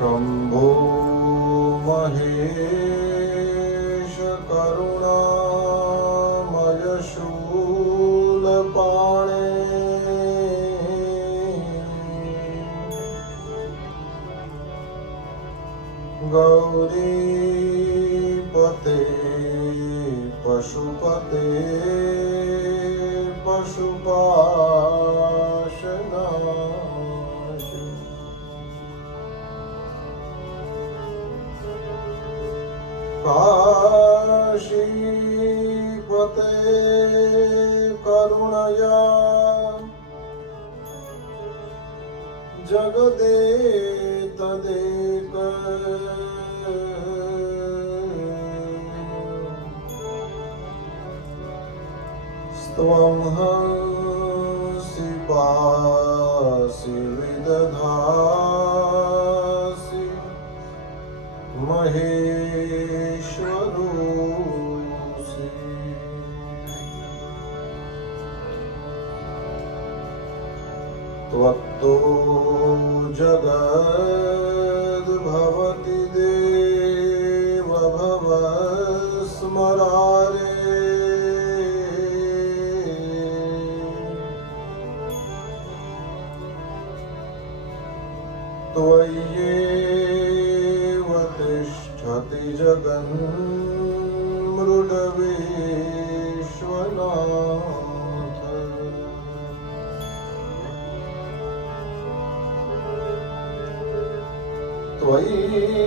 शंभो महेश करुणामय शूलपाणे गौरीपते पशुपते पशुपाशनाश काशीपते करुणया जगदेतदेक त्वं हंसि पासि विदधासि महेश्वरोऽसि त्वत्तो जगद्भवति देव भव स्मरारे त्वय्येव तिष्ठति जगन्मृडविश्वनाथ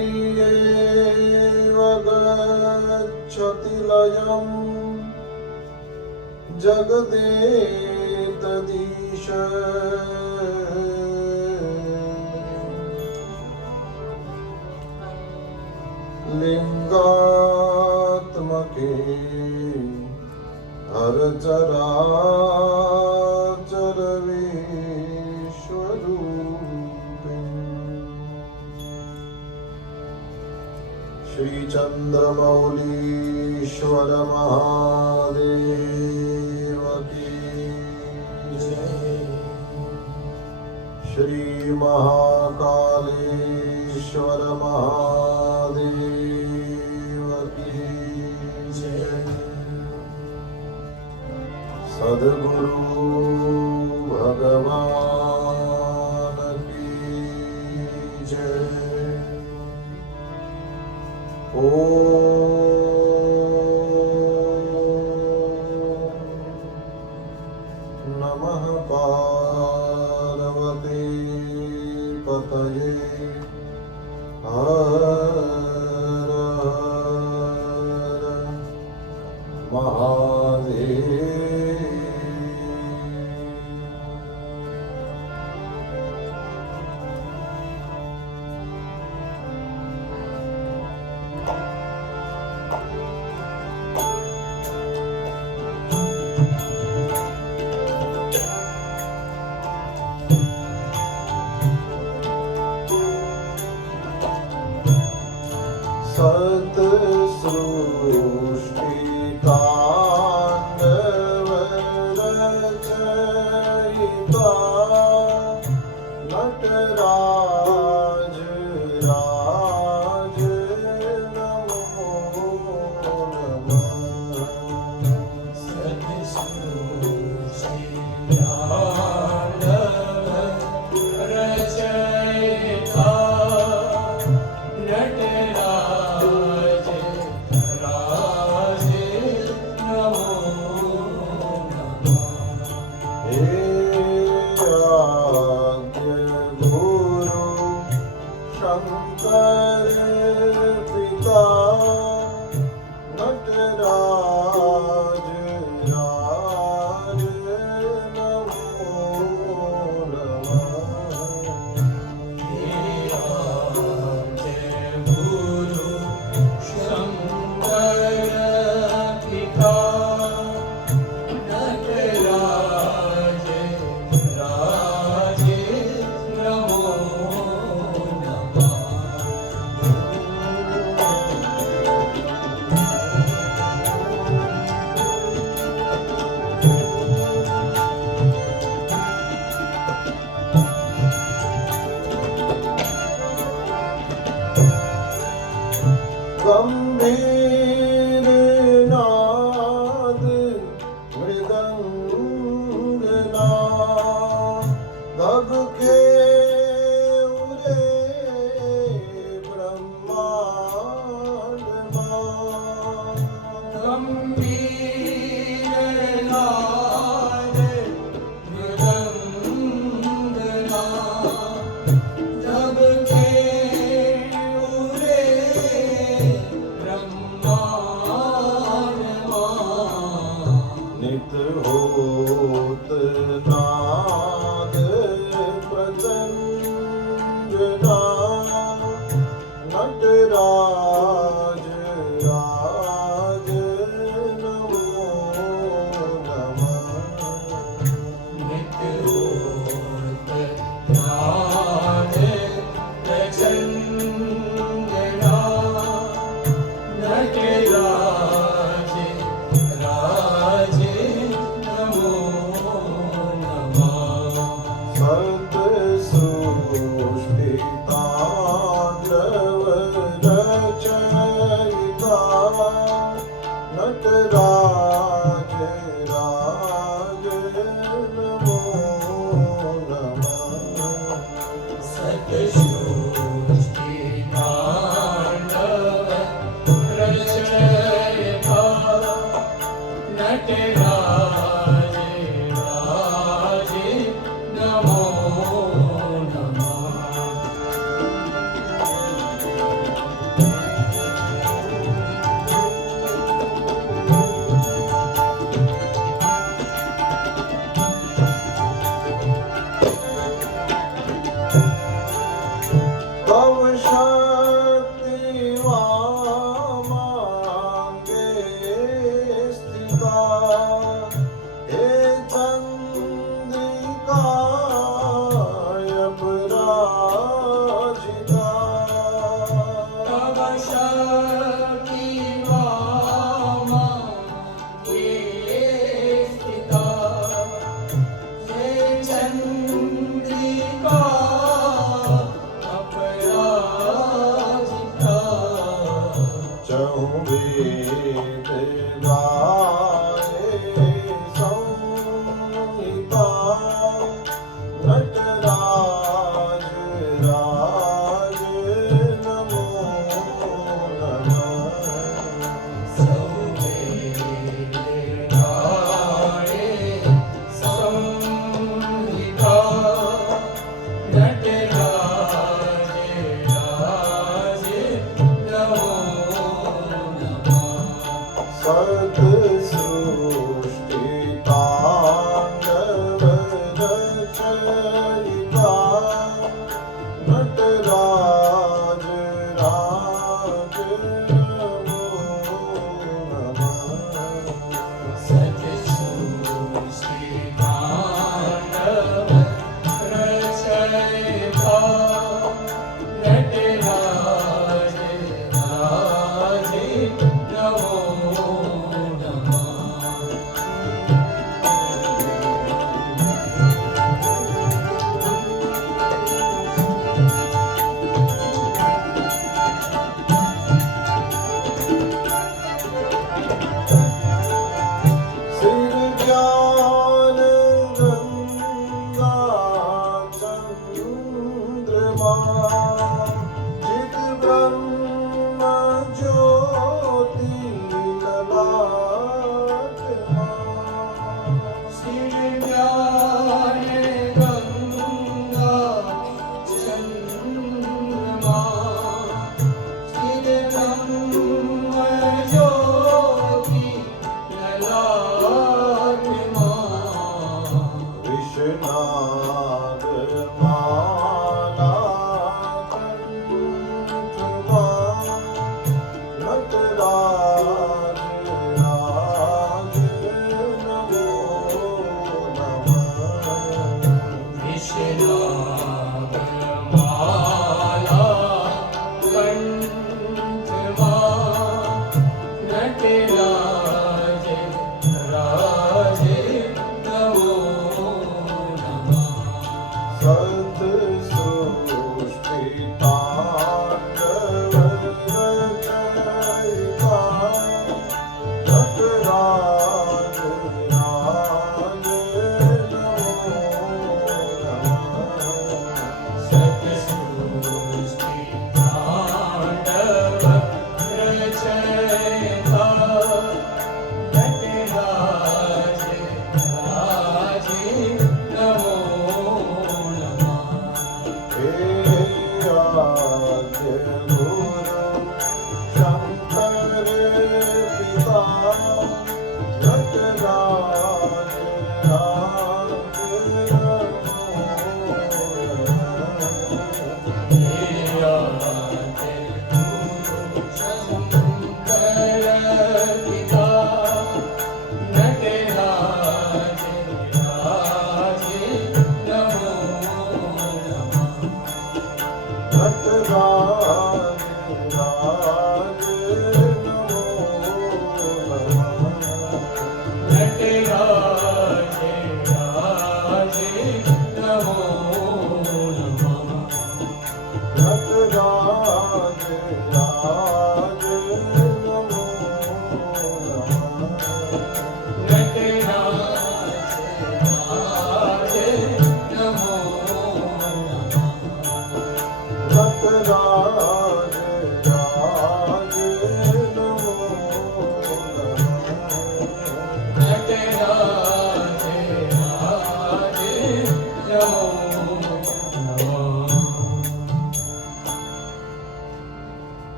त्वय्येव गच्छति लयं जगदेतदीश लिंगात्मके हर चराचर विश्वरूपे श्री चंद्रमौलीश्वर महादेव की जय। श्री महाकालेश्वर महादेव की जय। सद्गुरु भगवान की जय। ओम नमः पार्वती पतये हर हर महादेव। तब के उरे ब्रह्मांड गंभीर नाद मृदंगना जब के उरे ब्रह्मांडमा नित होत नाद प्रचंडना नटराज राज नमो नमः नित्य होत नाद प्रचंडना नटराज राज नमो नमः सत सृष्टितांडव रचयिता नटराज राज नमो नमः सतसृष्टि तांडव रचयिता नटराज राज नमो नमः तव शक्ति मांगे स्थिता हे चंद्रिका अपराजिता तव शक्ति वामा ये स्थिता हे चंद्रिका अपराजिता चहुवेद गाये संहिता नटराज राज नमो नमः सौवेदाये संहिता नटराज राज नमो नमः सत सृष्टितांडव रचयिता नटराज राज नमो नमः सतसृष्टि तांडव रचयिता नटराज राज नमो नमः सिर ज्ञान गंगा चंद्रमा चित ब्रह्म ज्योति ललाटमा सिर ज्ञान गंगा चंद्रमा सिर ब्रह्म ज्योति ललाटमा विषनाग माला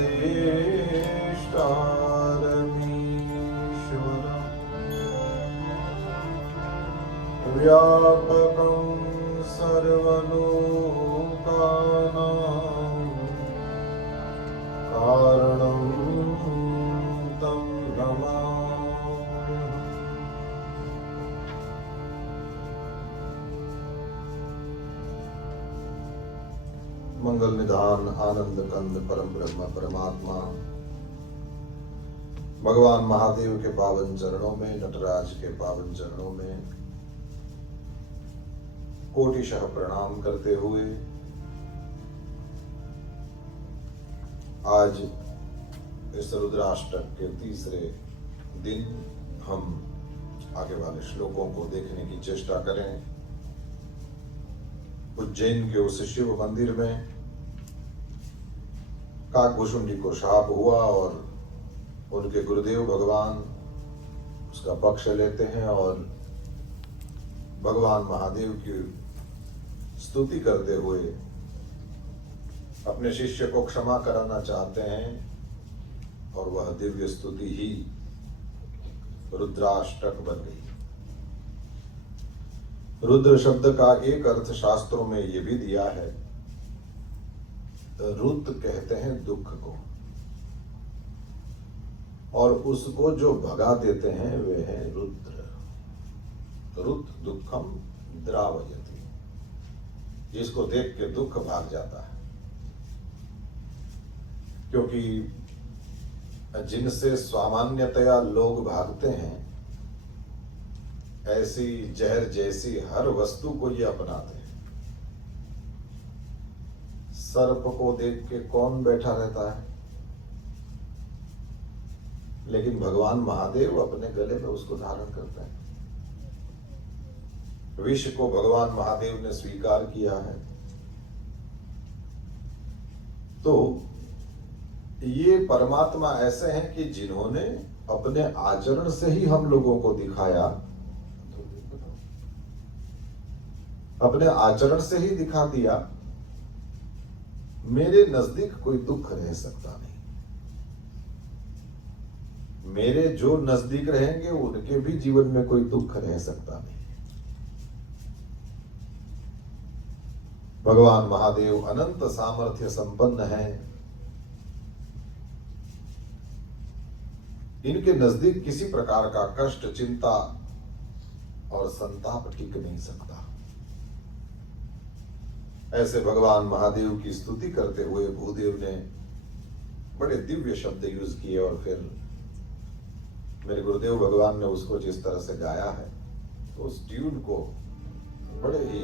सर्वेष्टारमीश्वरम् व्यापकं सर्वलोकानां कारणं तं नमामि। मंगल निधान आनंद कंद परम ब्रह्म परमात्मा भगवान महादेव के पावन चरणों में, नटराज के पावन चरणों में कोटिशः प्रणाम करते हुए आज इस रुद्राष्टक के तीसरे दिन हम आगे वाले श्लोकों को देखने की चेष्टा करें। उज्जैन के उस शिव मंदिर में काकभुशुंडी को शाप हुआ और उनके गुरुदेव भगवान उसका पक्ष लेते हैं और भगवान महादेव की स्तुति करते हुए अपने शिष्य को क्षमा कराना चाहते हैं और वह दिव्य स्तुति ही रुद्राष्टक बन गई। रुद्र शब्द का एक अर्थ शास्त्रों में यह भी दिया है, रुत कहते हैं दुख को, और उसको जो भगा देते हैं वे हैं रुद्र। रुत दुखम द्रावयति, जिसको देख के दुख भाग जाता है। क्योंकि जिनसे सामान्यतया लोग भागते हैं, ऐसी जहर जैसी हर वस्तु को ये अपनाते हैं। सर्प को देख के कौन बैठा रहता है, लेकिन भगवान महादेव अपने गले में उसको धारण करते हैं। विष को भगवान महादेव ने स्वीकार किया है। तो ये परमात्मा ऐसे हैं कि जिन्होंने अपने आचरण से ही हम लोगों को दिखाया, अपने आचरण से ही दिखा दिया मेरे नजदीक कोई दुख रह सकता नहीं। मेरे जो नजदीक रहेंगे उनके भी जीवन में कोई दुख रह सकता नहीं। भगवान महादेव अनंत सामर्थ्य संपन्न हैं। इनके नजदीक किसी प्रकार का कष्ट, चिंता और संताप टिक नहीं सकता। ऐसे भगवान महादेव की स्तुति करते हुए भूदेव ने बड़े दिव्य शब्द यूज किए और फिर मेरे गुरुदेव भगवान ने उसको जिस तरह से गाया है, तो उस ट्यून को बड़े ही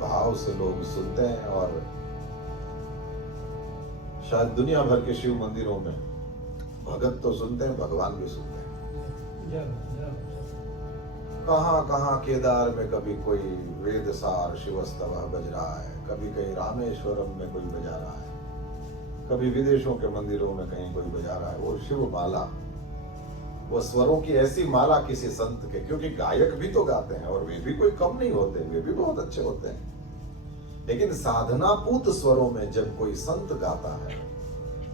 भाव से लोग सुनते हैं और शायद दुनिया भर के शिव मंदिरों में भगत तो सुनते हैं, भगवान भी सुनते हैं। कहां कहां केदार में कभी कोई वेदसार शिवस्तवः बज रहा है, कभी कहीं रामेश्वरम में कोई बजा रहा है, कभी विदेशों के मंदिरों में कहीं कोई बजा रहा है। वो शिव माला, वो स्वरों की ऐसी माला किसी संत के, क्योंकि गायक भी तो गाते हैं और वे भी कोई कम नहीं होते, वे भी बहुत अच्छे होते हैं। लेकिन साधनापूत स्वरों में जब कोई संत गाता है,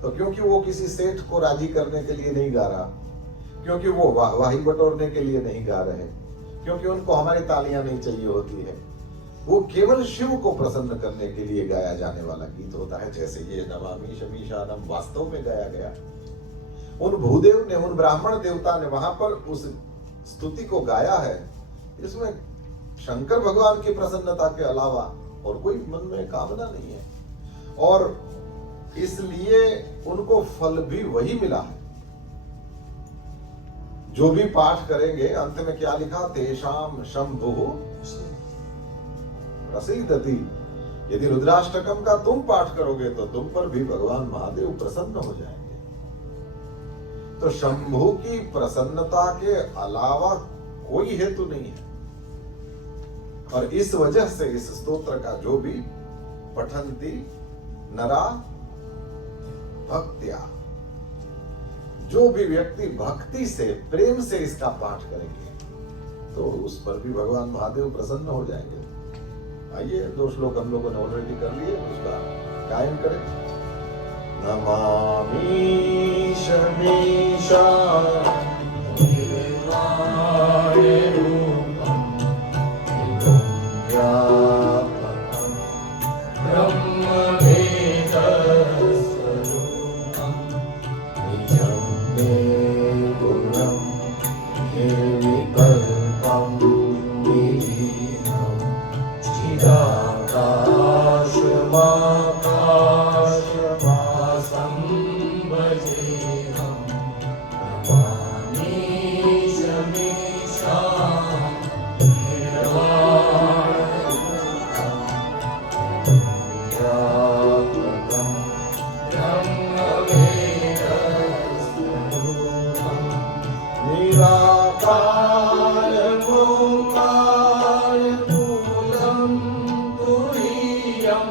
तो क्योंकि वो किसी सेठ को राजी करने के लिए नहीं गा रहा, क्योंकि वो वाहवाही बटोरने के लिए नहीं गा रहे, क्योंकि उनको हमारी तालियां नहीं चाहिए होती है, वो केवल शिव को प्रसन्न करने के लिए गाया जाने वाला गीत होता है। जैसे ये नमामि शमीशानम वास्तव में गाया गया, उन भूदेव ने, उन ब्राह्मण देवता ने वहां पर उस स्तुति को गाया है। इसमें शंकर भगवान की प्रसन्नता के अलावा और कोई मन में कामना नहीं है, और इसलिए उनको फल भी वही मिला है। जो भी पाठ करेंगे, अंत में क्या लिखा, तेषाम शंभुः प्रसीदति। यदि रुद्राष्टकम का तुम पाठ करोगे तो तुम पर भी भगवान महादेव प्रसन्न हो जाएंगे। तो शंभु की प्रसन्नता के अलावा कोई हेतु नहीं है, और इस वजह से इस स्तोत्र का जो भी पठन्ति नरा भक्त्या, जो भी व्यक्ति भक्ति से, प्रेम से इसका पाठ करेंगे, तो उस पर भी भगवान महादेव प्रसन्न हो जाएंगे। आइए, 2 श्लोक हम लोगों ने ऑलरेडी कर लिए, उसका गायन करें। नमामि शमीशा निर्वाणरूपं व्यापकम् ब्रह्मवेदस्वरूपं निजं मे गुणं निर्विकल्पं विलीनं चिदाकाशमाकाशवासं भजेऽहं नमामि शमीशां निर्वाणरूपं व्यापकम् ब्रह्मवेदस्वरूपं निराकारमोकार मूलं तुरीयं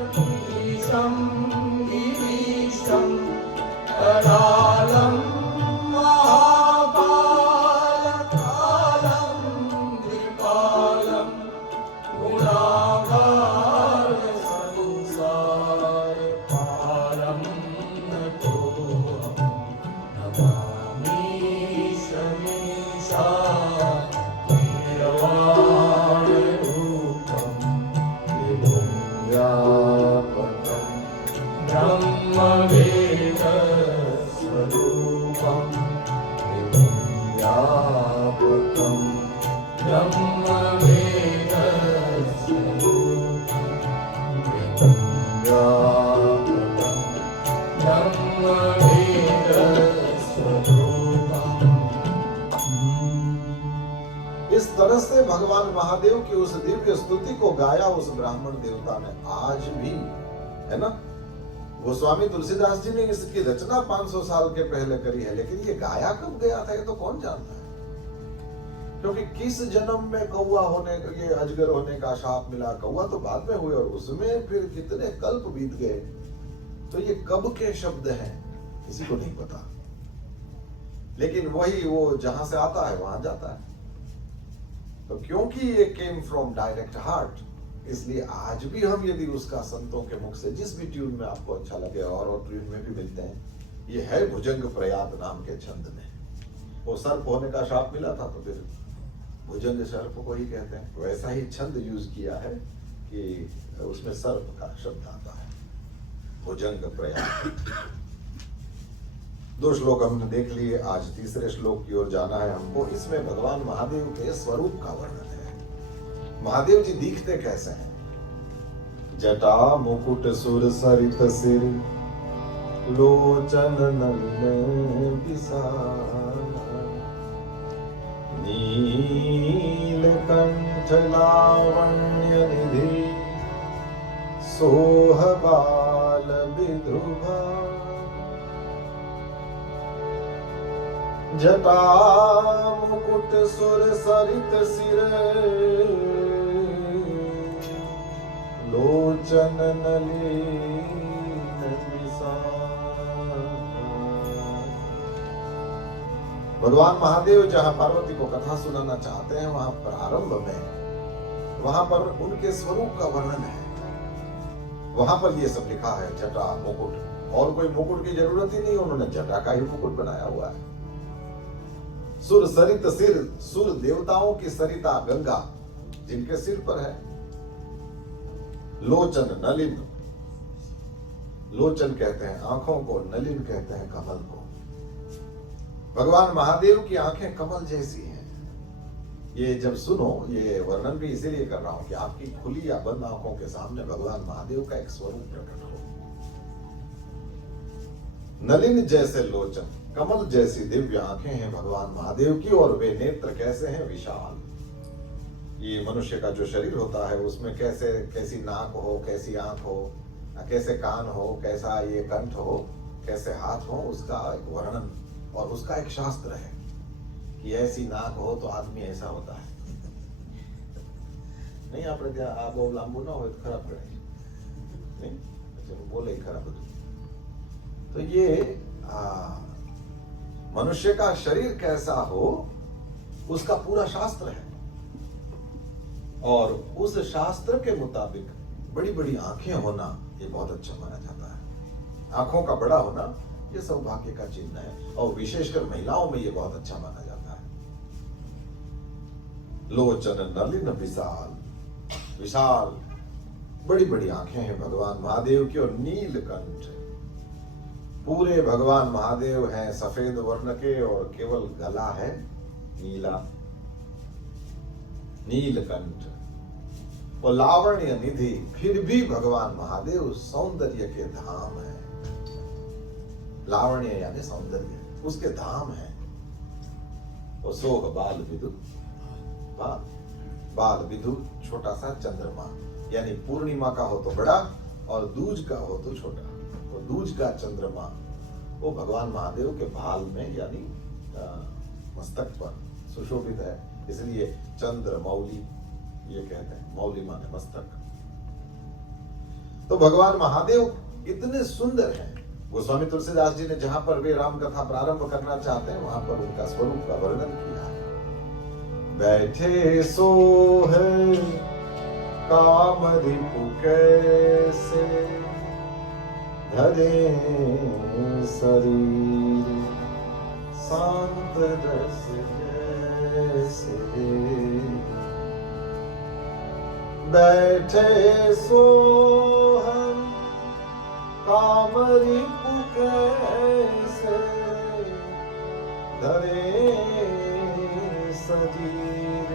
गिराव्यानगोदीनमीशं गिरीशं करालं महाकालकालं त्रिकालं गुणाकारसंसारपारं नतोऽहं नमामि शमीशा निर्वाणरूपं विभुं व्यापकम् ब्रह्मवेदस्वरूपं विभुं व्यापकम् ब्रह्मवेदस्वरूपं विभुं व्यापकम् ब्रह्मवेदस्वरूपं इस तरह से भगवान महादेव की उस दिव्य स्तुति को गाया उस ब्राह्मण देवता ने आज भी, है ना। गोस्वामी तुलसीदास जी ने इसकी रचना 500 साल के पहले करी है, लेकिन ये गाया कब गया था ये तो कौन जानता है। क्योंकि किस जन्म में कौआ होने का, ये अजगर होने का शाप मिला, कौआ तो बाद में हुए और उसमें फिर कितने कल्प बीत गए, तो ये कब के शब्द हैं किसी को नहीं पता। लेकिन वही वो जहां से आता है वहां जाता है। तो क्योंकि ये केम फ्रॉम डायरेक्ट हार्ट, इसलिए आज भी हम यदि उसका संतों के मुख से जिस भी ट्यून में आपको अच्छा लगे, और ट्यून में भी मिलते हैं, ये है भुजंग प्रयात नाम के छंद में। वो सर्प होने का शाप मिला था तो फिर भुजंग सर्प को ही कहते हैं। वैसा ही छंद यूज किया है कि उसमें सर्प का शब्द आता है, भुजंग प्रयात। 2 श्लोक हमने देख लिए, आज तीसरे श्लोक की ओर जाना है हमको। इसमें भगवान महादेव के स्वरूप का वर्णन है। महादेव जी दिखते कैसे हैं। जटा मुकुट सुर सरित सिर, लोचन नलिन विशाल, नील कंठ लावण्य निधि, सोहबाल विधुभा। जटा मुकुट सुर सरित सिर, लोचन नलिन विशाल। भगवान महादेव जहां पार्वती को कथा सुनाना चाहते हैं, वहां प्रारंभ में वहां पर उनके स्वरूप का वर्णन है। वहां पर ये सब लिखा है, जटा मुकुट, और कोई मुकुट की जरूरत ही नहीं, उन्होंने जटा का ही मुकुट बनाया हुआ है। सुर सरित सिर, सुर देवताओं की सरिता गंगा जिनके सिर पर है। लोचन नलिन, लोचन कहते हैं आंखों को, नलिन कहते हैं कमल को। भगवान महादेव की आंखें कमल जैसी हैं। ये जब सुनो, ये वर्णन भी इसीलिए कर रहा हूं कि आपकी खुली या बंद आंखों के सामने भगवान महादेव का एक स्वरूप प्रकट हो। नलिन जैसे लोचन, कमल जैसी दिव्य आंखें हैं भगवान महादेव की, और वे नेत्र कैसे हैं, विशाल। ये मनुष्य का जो शरीर होता है उसमें कैसे, कैसी नाक हो, कैसी आंख हो, कैसे कान हो, कैसा ये कंठ हो, कैसे हाथ हो, उसका एक वर्णन और उसका एक शास्त्र है कि ऐसी नाक हो तो आदमी ऐसा होता है। नहीं આપણે ત્યાં આ બહુ લાંબુ ના હોય તો ખરાબ ગણાય નહીં, अच्छा बोले खराब हो तो ये मनुष्य का शरीर कैसा हो उसका पूरा शास्त्र है। और उस शास्त्र के मुताबिक बड़ी बड़ी आंखें होना ये बहुत अच्छा माना जाता है। आंखों का बड़ा होना ये सौभाग्य का चिन्ह है और विशेषकर महिलाओं में ये बहुत अच्छा माना जाता है। लोचन नलिन विशाल, विशाल बड़ी बड़ी आंखें हैं भगवान महादेव की। और नीलकंठ, पूरे भगवान महादेव हैं सफेद वर्ण के और केवल गला है नीला, नीलकंठ। और लावण्य निधि, फिर भी भगवान महादेव सौंदर्य के धाम है। लावण्य यानी सौंदर्य, उसके धाम है। और सोह बाल विदुर, बाल बाल विदुर छोटा सा चंद्रमा, यानी पूर्णिमा का हो तो बड़ा और दूज का हो तो छोटा। और दूज का चंद्रमा वो भगवान महादेव के भाल में यानी मस्तक पर सुशोभित है, इसलिए चंद्र मौली ये कहते हैं। मौली माने मस्तक। तो भगवान महादेव इतने सुंदर हैं। गोस्वामी तुलसीदास जी ने जहां पर वे राम कथा प्रारंभ करना चाहते हैं वहां पर उनका स्वरूप का वर्णन किया है। बैठे सो है कामधेनु कैसे, धरे शरीर शांत रस जैसे। बैठे सोहम कामधेनु कैसे, धरे शरीर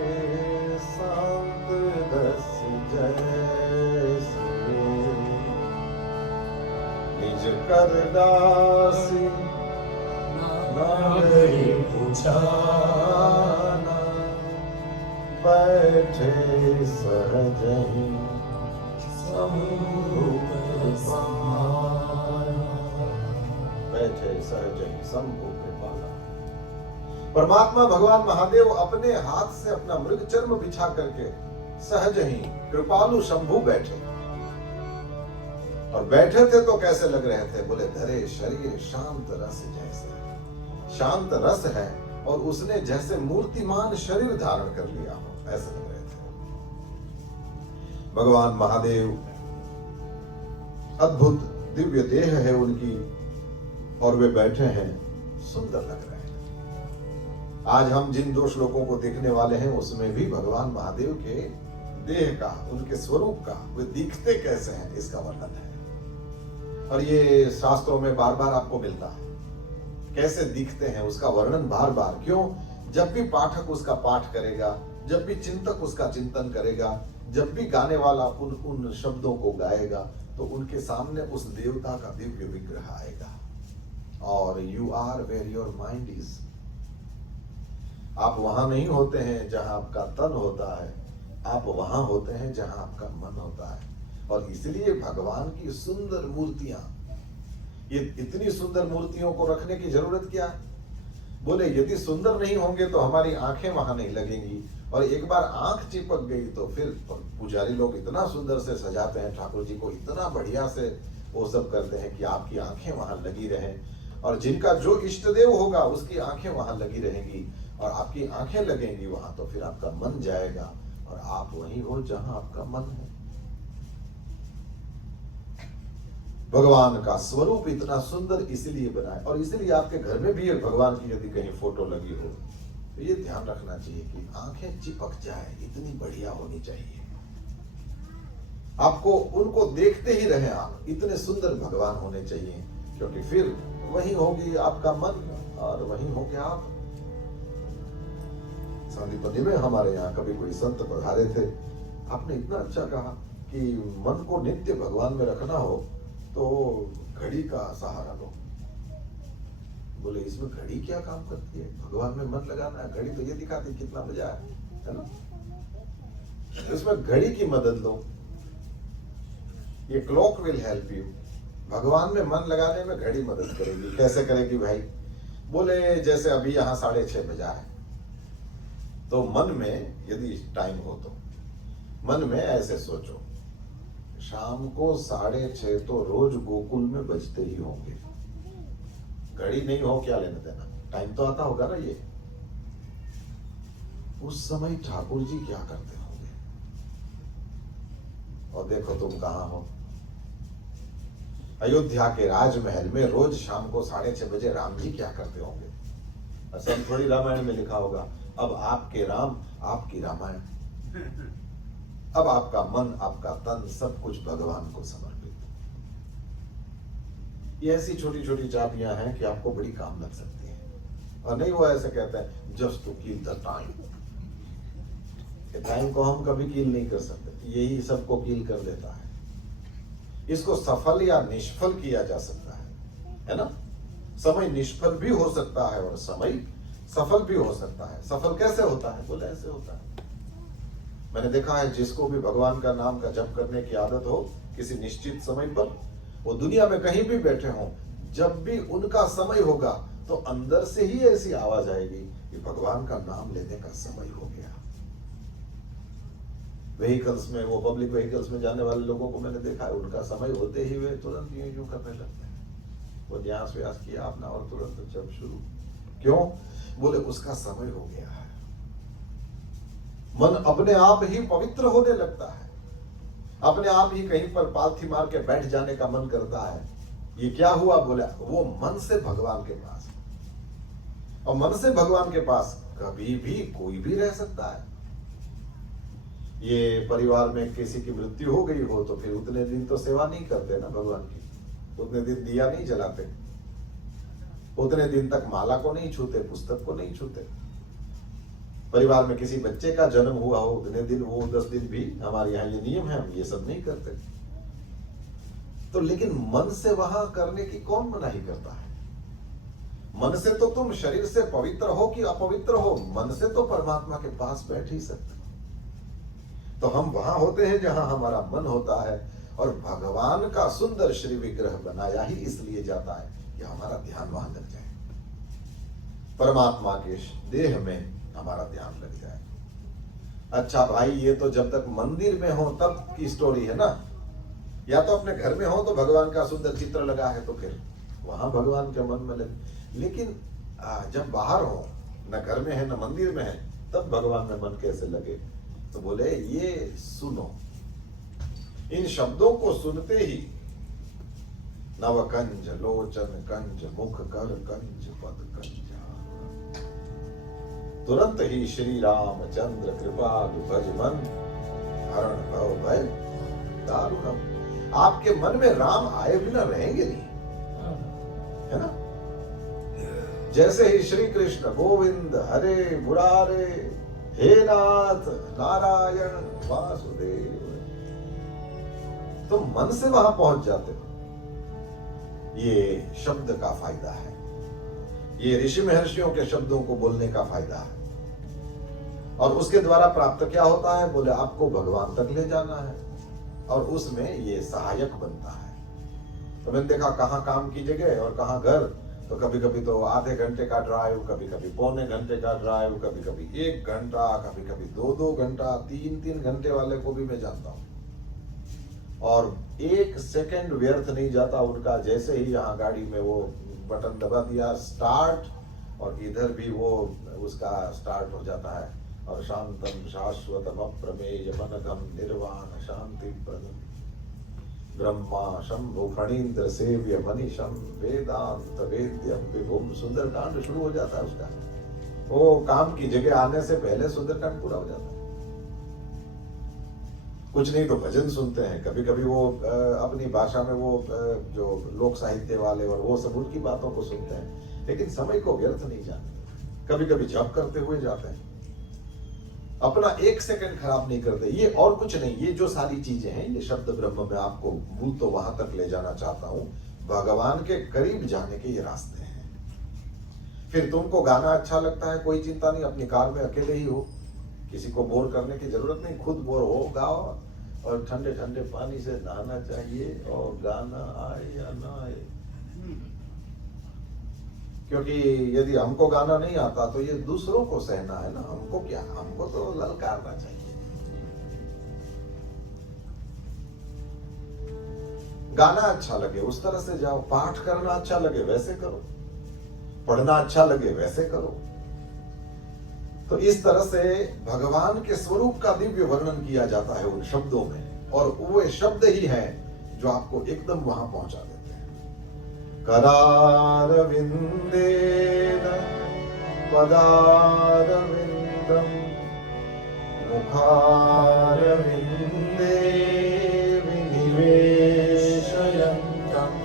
शांत रस जैसे। निज कर दासी नागरी पुछाना, बैठे सहज ही समरूप समाना। बैठे सहज ही शंभु कृपाला। परमात्मा भगवान महादेव अपने हाथ से अपना मृग चर्म बिछा करके सहज ही कृपालु शंभु बैठे। और बैठे थे तो कैसे लग रहे थे? बोले धरे शरीर शांत रस जैसे। शांत रस है और उसने जैसे मूर्तिमान शरीर धारण कर लिया हो ऐसे लग रहे थे। भगवान महादेव अद्भुत दिव्य देह है उनकी और वे बैठे हैं, सुंदर लग रहे हैं। आज हम जिन दो श्लोकों को देखने वाले हैं उसमें भी भगवान महादेव के देह का, उनके स्वरूप का, वे दिखते कैसे हैं इसका वर्णन है। और ये शास्त्रों में बार बार आपको मिलता है, कैसे दिखते हैं उसका वर्णन बार बार। क्यों? जब भी पाठक उसका पाठ करेगा, जब भी चिंतक उसका चिंतन करेगा, जब भी गाने वाला उन शब्दों को गाएगा तो उनके सामने उस देवता का दिव्य विग्रह आएगा। और you are where your mind is. आप वहां नहीं होते हैं जहां आपका तन होता है, आप वहां होते हैं जहां आपका मन होता है। और इसलिए भगवान की सुंदर मूर्तियां, ये इतनी सुंदर मूर्तियों को रखने की जरूरत क्या है? बोले यदि सुंदर नहीं होंगे तो हमारी आंखें वहां नहीं लगेंगी। और एक बार आंख चिपक गई तो फिर पुजारी लोग इतना सुंदर से सजाते हैं, ठाकुर जी को इतना बढ़िया से वो सब करते हैं कि आपकी आंखें वहां लगी रहें। और जिनका जो इष्ट देव होगा उसकी आंखें वहां लगी रहेंगी और आपकी आंखें लगेंगी वहां, तो फिर आपका मन जाएगा और आप वहीं हो जहां आपका मन है। भगवान का स्वरूप इतना सुंदर इसलिए बनाए। और इसलिए आपके घर में भी भगवान की यदि कहीं फोटो लगी हो तो ये ध्यान रखना चाहिए कि आंखें चिपक जाए, इतनी बढ़िया होनी चाहिए। आपको उनको देखते ही रहे आप, इतने सुंदर भगवान होने चाहिए, क्योंकि फिर वही होगी आपका मन और वही हो गया आप। सांदीपनी में हमारे यहाँ कभी कोई संत पधारे थे, आपने इतना अच्छा कहा कि मन को नित्य भगवान में रखना हो तो घड़ी का सहारा लो। बोले इसमें घड़ी क्या काम करती है? भगवान में मन लगाना है, घड़ी तो ये दिखाती कितना बजा है ना? इसमें घड़ी की मदद लो, ये क्लॉक विल हेल्प यू। भगवान में मन लगाने में घड़ी मदद करेगी। कैसे करेगी भाई? बोले जैसे अभी यहाँ 6:30 बजा है, तो मन में यदि टाइम हो तो मन में ऐसे सोचो, शाम को 6:30 तो रोज गोकुल में बजते ही होंगे। घड़ी नहीं हो क्या लेना देना, टाइम तो आता होगा ना। ये उस समय ठाकुर जी क्या करते होंगे? और देखो तुम कहां हो। अयोध्या के राजमहल में रोज शाम को 6:30 बजे राम जी क्या करते होंगे? असल थोड़ी रामायण में लिखा होगा, अब आपके राम आपकी रामायण। अब आपका मन, आपका तन, सब कुछ भगवान को समर्पित। ये ऐसी छोटी छोटी चाबियां हैं कि आपको बड़ी काम लग सकती हैं। और नहीं, वो ऐसे कहते हैं just to kill the time. Time को हम कभी कील नहीं कर सकते, यही सबको कील कर देता है। इसको सफल या निष्फल किया जा सकता है ना? समय निष्फल भी हो सकता है और समय सफल भी हो सकता है। सफल कैसे होता है? बोले ऐसे होता है। मैंने देखा है, जिसको भी भगवान का नाम का जप करने की आदत हो किसी निश्चित समय पर, वो दुनिया में कहीं भी बैठे हों, जब भी उनका समय होगा तो अंदर से ही ऐसी आवाज आएगी कि भगवान का नाम लेने का समय हो गया। व्हीकल्स में, वो पब्लिक व्हीकल्स में जाने वाले लोगों को मैंने देखा है, उनका समय होते ही वे तुरंत यूं करने लगते हैं। वो न्यास व्यास किया अपना और तुरंत जब शुरू। क्यों? बोले उसका समय हो गया है। मन अपने आप ही पवित्र होने लगता है। अपने आप ही कहीं पर पालथी मार के बैठ जाने का मन करता है। ये क्या हुआ? बोला वो मन से भगवान के पास। और मन से भगवान के पास कभी भी कोई भी रह सकता है। ये परिवार में किसी की मृत्यु हो गई हो तो फिर उतने दिन तो सेवा नहीं करते ना भगवान की, उतने दिन दिया नहीं जलाते, उतने दिन तक माला को नहीं छूते, पुस्तक को नहीं छूते। परिवार में किसी बच्चे का जन्म हुआ हो उतने दिन, वो 10 दिन भी, हमारे यहाँ ये नियम है, हम ये सब नहीं करते। तो लेकिन मन से वहां करने की कौन मनाही करता है? मन से तो तुम शरीर से पवित्र हो कि अपवित्र हो, मन से तो परमात्मा के पास बैठ ही सकते। तो हम वहां होते हैं जहां हमारा मन होता है। और भगवान का सुंदर श्री विग्रह बनाया ही इसलिए जाता है कि हमारा ध्यान वहां लग जाए, परमात्मा के देह में हमारा ध्यान लग जाए। अच्छा भाई, ये तो जब तक मंदिर में हो तब की स्टोरी है ना। या तो अपने घर में हो तो भगवान का सुंदर चित्र लगा है तो फिर वहां भगवान के मन में लगे। लेकिन जब बाहर हो, न घर में है न मंदिर में है, तब भगवान में मन कैसे लगे? तो बोले ये सुनो, इन शब्दों को सुनते ही नव कंज लोचन कंज मुख कर कंज पद कंजा, तुरंत ही श्री रामचंद्र कृपालु भज मन हरण भव भय दारुणम। आपके मन में राम आए बिना रहेंगे नहीं, है ना? जैसे ही श्री कृष्ण गोविंद हरे मुरारे हे नाथ नारायण वासुदेव, तुम मन से वहां पहुंच जाते हो। ये शब्द का फायदा है, ये ऋषि महर्षियों के शब्दों को बोलने का फायदा है। और उसके द्वारा प्राप्त क्या होता है? बोले आपको भगवान तक ले जाना है और उसमें ये सहायक बनता है। तो मैंने देखा कहां काम की जगह और कहां घर, तो कभी कभी तो आधे घंटे का ड्राइव, कभी कभी पौने घंटे का ड्राइव, कभी कभी 1 घंटा, कभी कभी 2-2 घंटा, 3-3 घंटे वाले को भी मैं जानता हूं। और 1 सेकंड व्यर्थ नहीं जाता उनका। जैसे ही यहाँ गाड़ी में वो बटन दबा दिया स्टार्ट, और इधर भी वो उसका स्टार्ट हो जाता है। और शांतम शाश्वतम अप्रमेय मनगम निर्वाण शांति प्रदम ब्रह्मा शंभु फणीन्द्र सेव्य मनीषम वेदांत वेद्यम विभुम। सुंदरकांड शुरू हो जाता है उसका। वो काम की जगह आने से पहले सुंदरकांड पूरा हो जाता है। कुछ नहीं तो भजन सुनते हैं, कभी कभी वो अपनी भाषा में वो जो लोक साहित्य वाले और वो सब उनकी बातों को सुनते हैं, लेकिन समय को व्यर्थ नहीं जाते। कभी कभी जप करते हुए जाते हैं, अपना 1 सेकंड खराब नहीं करते। ये और कुछ नहीं, ये जो सारी चीजें हैं, ये शब्द ब्रह्म में आपको मूल तो वहां तक ले जाना चाहता हूं, भगवान के करीब जाने के ये रास्ते हैं। फिर तुमको गाना अच्छा लगता है, कोई चिंता नहीं, अपनी कार में अकेले ही हो, किसी को बोर करने की जरूरत नहीं, खुद बोर हो गाओ। और ठंडे ठंडे पानी से नहाना चाहिए, और गाना आए या ना आए। क्योंकि यदि हमको गाना नहीं आता तो ये दूसरों को सहना है ना, हमको क्या, हमको तो ललकारना चाहिए। गाना अच्छा लगे उस तरह से जाओ, पाठ करना अच्छा लगे वैसे करो, पढ़ना अच्छा लगे वैसे करो। तो इस तरह से भगवान के स्वरूप का दिव्य वर्णन किया जाता है उन शब्दों में। और वो शब्द ही हैं जो आपको एकदम वहां पहुंचा देते हैं। करारविंदेन पदारविंदम मुखारविंदे विनिवेशयन्तम्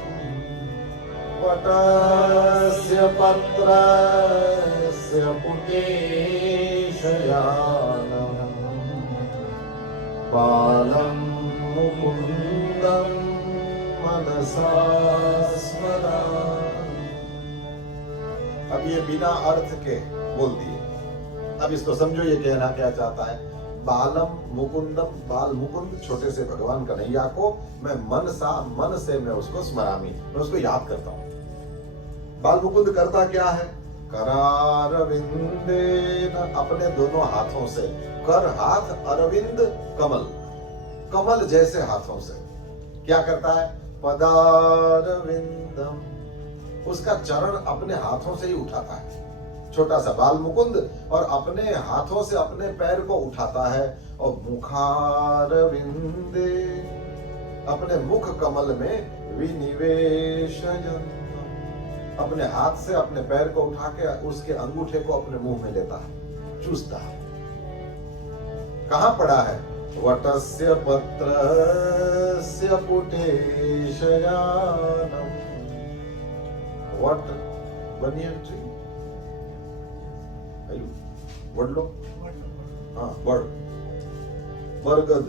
वटस्य पत्रस्य पुटे शयानम् बालं मुकुन्दं मनसा स्मरामि। अब ये बिना अर्थ के बोल दिए। अब इसको समझो ये कहना क्या चाहता है। बालम मुकुंदम, बाल मुकुंद छोटे से भगवान कन्हैया को मैं मन से मैं उसको स्मरामी, मैं उसको याद करता हूं। बाल मुकुंद करता क्या है? करारविंदेन, अपने दोनों हाथों से, कर हाथ, अरविंद कमल, कमल जैसे हाथों से क्या करता है? पदारविंदम, उसका चरण अपने हाथों से ही उठाता है। छोटा सा बाल मुकुंद और अपने हाथों से अपने पैर को उठाता है। और मुखारविंदे, अपने मुख कमल में विनिवेशयन्, अपने हाथ से अपने पैर को उठा के उसके अंगूठे को अपने मुंह में लेता है, चूसता है। कहां पड़ा है? वटस्य पत्रस्य पुटे शयानम्, वट बनियन ट्री, वडलो, हाँ वड, बरगद,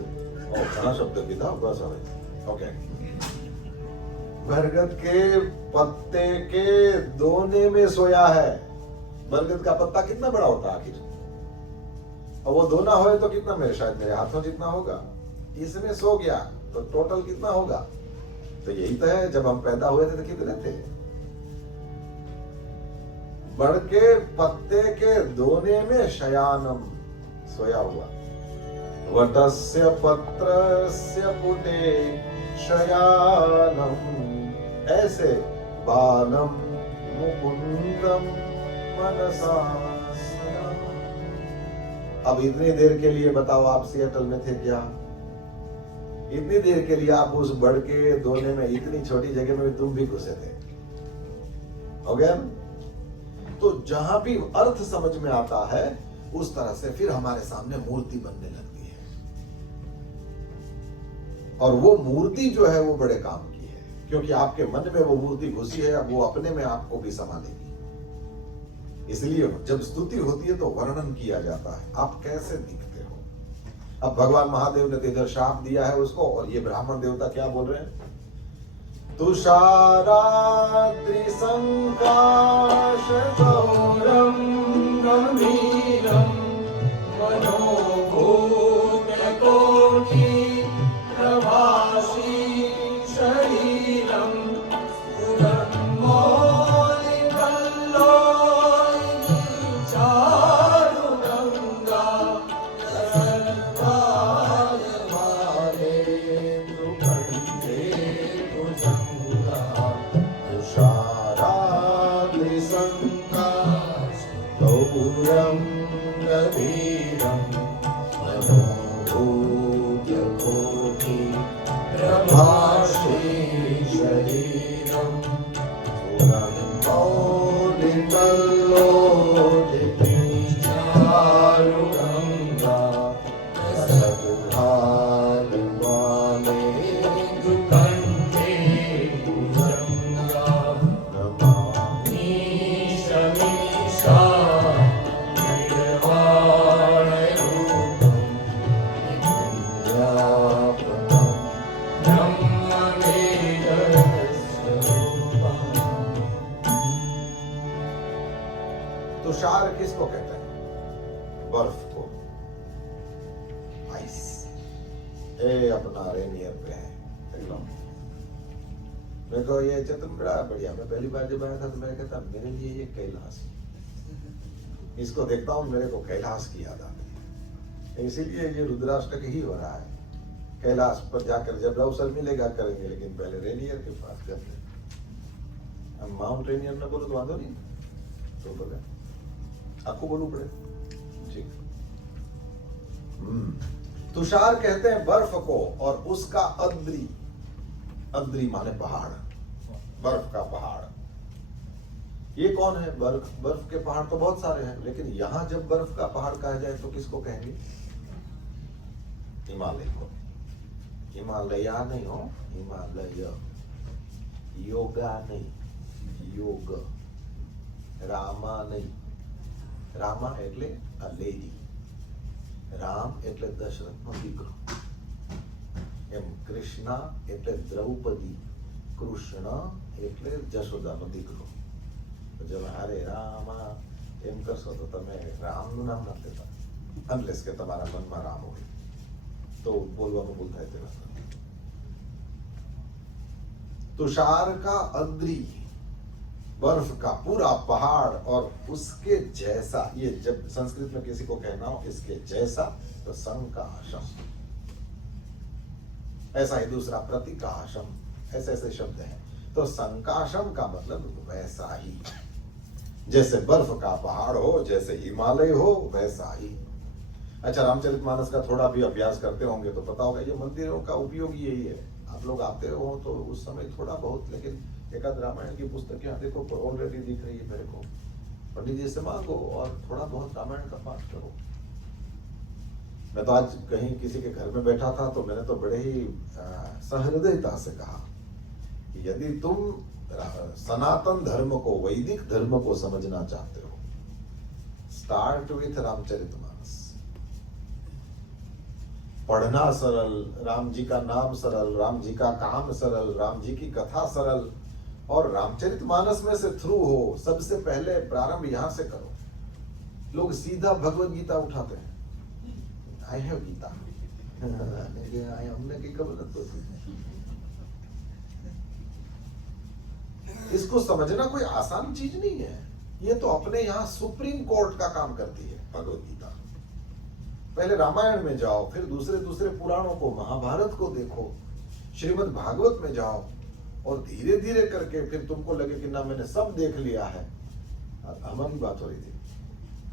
घना शब्द कीधा बस હવે ओके। बरगद के पत्ते के दोने में सोया है। बरगद का पत्ता कितना बड़ा होता है आखिर? और वो दोना होए तो कितना, मेरे शायद मेरे हाथों जितना होगा। इसमें सो गया तो टोटल कितना होगा? तो यही तो है, जब हम पैदा हुए थे तो कितने थे? बड़ के पत्ते के दोने में शयानम, सोया हुआ। वटस्य पत्रस्य पुटे शयानम, ऐसे बालम मुकुंदम मनसा स्मरामि। अब इतनी देर के लिए बताओ, आप सियाटल में थे क्या? इतनी देर के लिए आप उस बड़ के दोने में, इतनी छोटी जगह में तुम भी घुसे थे, हो गया? तो जहां भी अर्थ समझ में आता है उस तरह से फिर हमारे सामने मूर्ति बनने लगती है। और वो मूर्ति जो है वो बड़े काम की है, क्योंकि आपके मन में वो मूर्ति घुसी है, अब वो अपने में आपको भी संभालेगी। इसलिए जब स्तुति होती है तो वर्णन किया जाता है, आप कैसे दिखते हो। अब भगवान महादेव ने इधर शाप दिया है उसको, और ये ब्राह्मण देवता क्या बोल रहे हैं? तुषाराद्रिसङ्काशगौरं गम्भीरं मनोभूतकोटि प्रभासी शरीरं चारुगङ्गा गौरं गभीरं मनोभूतकोटि प्रभासी शरीरं मौलिकल्लोलितं चारुगङ्गा सद्भालवाने दुकण्ठे भुजङ्गा नमामि शमीशा तुषार किसको कहते हैं? बर्फ को, आइस। ए अपना रेनियर पे है एकदम। मेरे को ये चित्र बड़ा बढ़िया, मैं पहली बार जब आया था तो मैं कहता मेरे लिए ये कैलाश, इसको देखता हूँ मेरे को कैलाश की याद आती है। इसीलिए ये रुद्राष्टक ही हो रहा है। कैलाश पर जाकर जब अवसर मिलेगा करेंगे, लेकिन पहले रेनियर की बात करते हैं। हम माउंट रेनियर न बोलो तो वादो नहीं, तो बोले आपको बोलू पड़े, ठीक। तुषार कहते हैं बर्फ को, और उसका अद्री, अद्री माने पहाड़, बर्फ का पहाड़। ये कौन है? बर्फ, बर्फ के पहाड़ तो बहुत सारे हैं, लेकिन यहां जब बर्फ का पहाड़ कहा जाए तो किसको कहेंगे? हिमालय को। हिमालया नहीं हो, हिमालय, योगा नहीं, योग, रामा नहीं, रामा એટલે a lady, રામ એટલે દશરથનો દીકરો, એમ કૃષ્ણ એટલે દ્રૌપદી, કૃષ્ણ એટલે જશોદાનો દીકરો। તો જો હારે રામા એમ કરશો તો તમે રામનું નામ નથી લેતા, અનલેસ કે તમારા મનમાં રામ હોય તો બોલવામાં ભૂલ થાય તેના। तुषार का अद्री, बर्फ का पूरा पहाड़, और उसके जैसा, ये जब संस्कृत में किसी को कहना हो इसके जैसा तो संकाशम, ऐसा ही दूसरा प्रतिकाशम, ऐसे ऐसे शब्द हैं। तो संकाशम का मतलब वैसा ही, जैसे बर्फ का पहाड़ हो, जैसे हिमालय हो, वैसा ही। अच्छा, रामचरितमानस का थोड़ा भी अभ्यास करते होंगे तो पता होगा ये मंदिरों का उपयोग यही है। आप लोग आते हो तो उस समय थोड़ा बहुत, लेकिन एकाध रामायण की पुस्तक यहाँ देखो ऑलरेडी दिख रही है मेरे को, पंडित जी से मांगो और थोड़ा बहुत रामायण का पाठ करो। मैं तो आज कहीं किसी के घर में बैठा था तो मैंने तो बड़े ही सहृदयता से कहा कि यदि तुम सनातन धर्म को, वैदिक धर्म को समझना चाहते हो, स्टार्ट विथ रामचरितमानस। पढ़ना सरल, राम जी का नाम सरल, राम जी का काम सरल, राम जी की कथा सरल, और रामचरितमानस में से थ्रू हो। सबसे पहले प्रारंभ यहां से करो। लोग सीधा भगवत गीता उठाते हैं, आई हैव गीता, हमने की खबर तो। इसको समझना कोई आसान चीज नहीं है। ये तो अपने यहाँ सुप्रीम कोर्ट का काम करती है भगवत गीता। पहले रामायण में जाओ, फिर दूसरे दूसरे पुराणों को, महाभारत को देखो, श्रीमद् भागवत में जाओ, और धीरे धीरे करके फिर तुमको लगे कि ना मैंने सब देख लिया है, हमारी बात हो रही थी,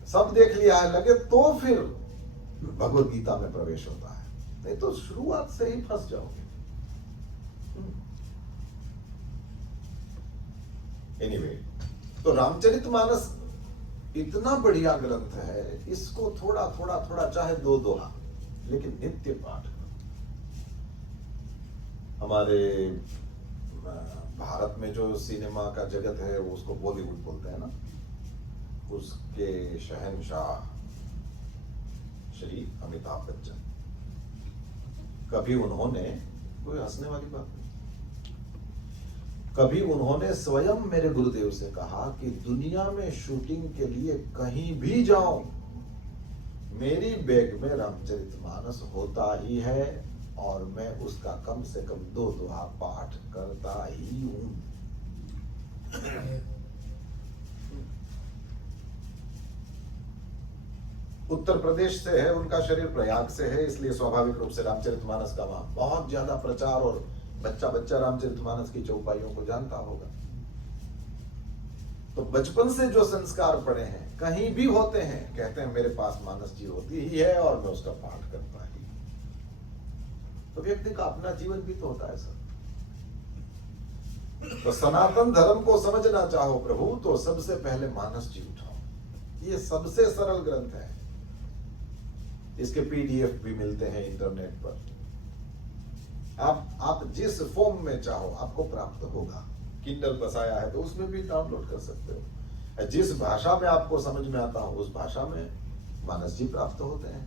सब देख लिया है लगे तो फिर भगवत गीता में प्रवेश होता है, नहीं तो शुरुआत से ही फंस जाओगे। एनीवे, तो रामचरितमानस इतना बढ़िया ग्रंथ है, इसको थोड़ा थोड़ा थोड़ा, चाहे दो दोहा, लेकिन नित्य पाठ करो। हमारे भारत में जो सिनेमा का जगत है वो उसको बॉलीवुड बोलते हैं ना, उसके शहंशाह श्री अमिताभ बच्चन, कभी उन्होंने, कोई हंसने वाली बात नहीं, कभी उन्होंने स्वयं मेरे गुरुदेव से कहा कि दुनिया में शूटिंग के लिए कहीं भी जाऊं, मेरी बैग में रामचरितमानस होता ही है, और मैं उसका कम से कम 2 दोहा पाठ करता ही हूं। उत्तर प्रदेश से है, उनका शरीर प्रयाग से है, इसलिए स्वाभाविक रूप से रामचरितमानस का वहां बहुत ज्यादा प्रचार, और बच्चा बच्चा रामचरितमानस की चौपाइयों को जानता होगा। तो बचपन से जो संस्कार पड़े हैं, कहीं भी होते हैं, कहते हैं मेरे पास मानस जी होती ही है और मैं उसका पाठ करता ही। तो व्यक्ति का अपना जीवन भी तो होता है सर। तो सनातन धर्म को समझना चाहो प्रभु, तो सबसे पहले मानस जी उठाओ। ये सबसे सरल ग्रंथ है, इसके पीडीएफ भी मिलते हैं इंटरनेट पर। आप जिस फॉर्म में चाहो आपको प्राप्त होगा। किंडल बसाया है तो उसमें भी डाउनलोड कर सकते हो। जिस भाषा में आपको समझ में आता हो उस भाषा में मानस जी प्राप्त होते हैं।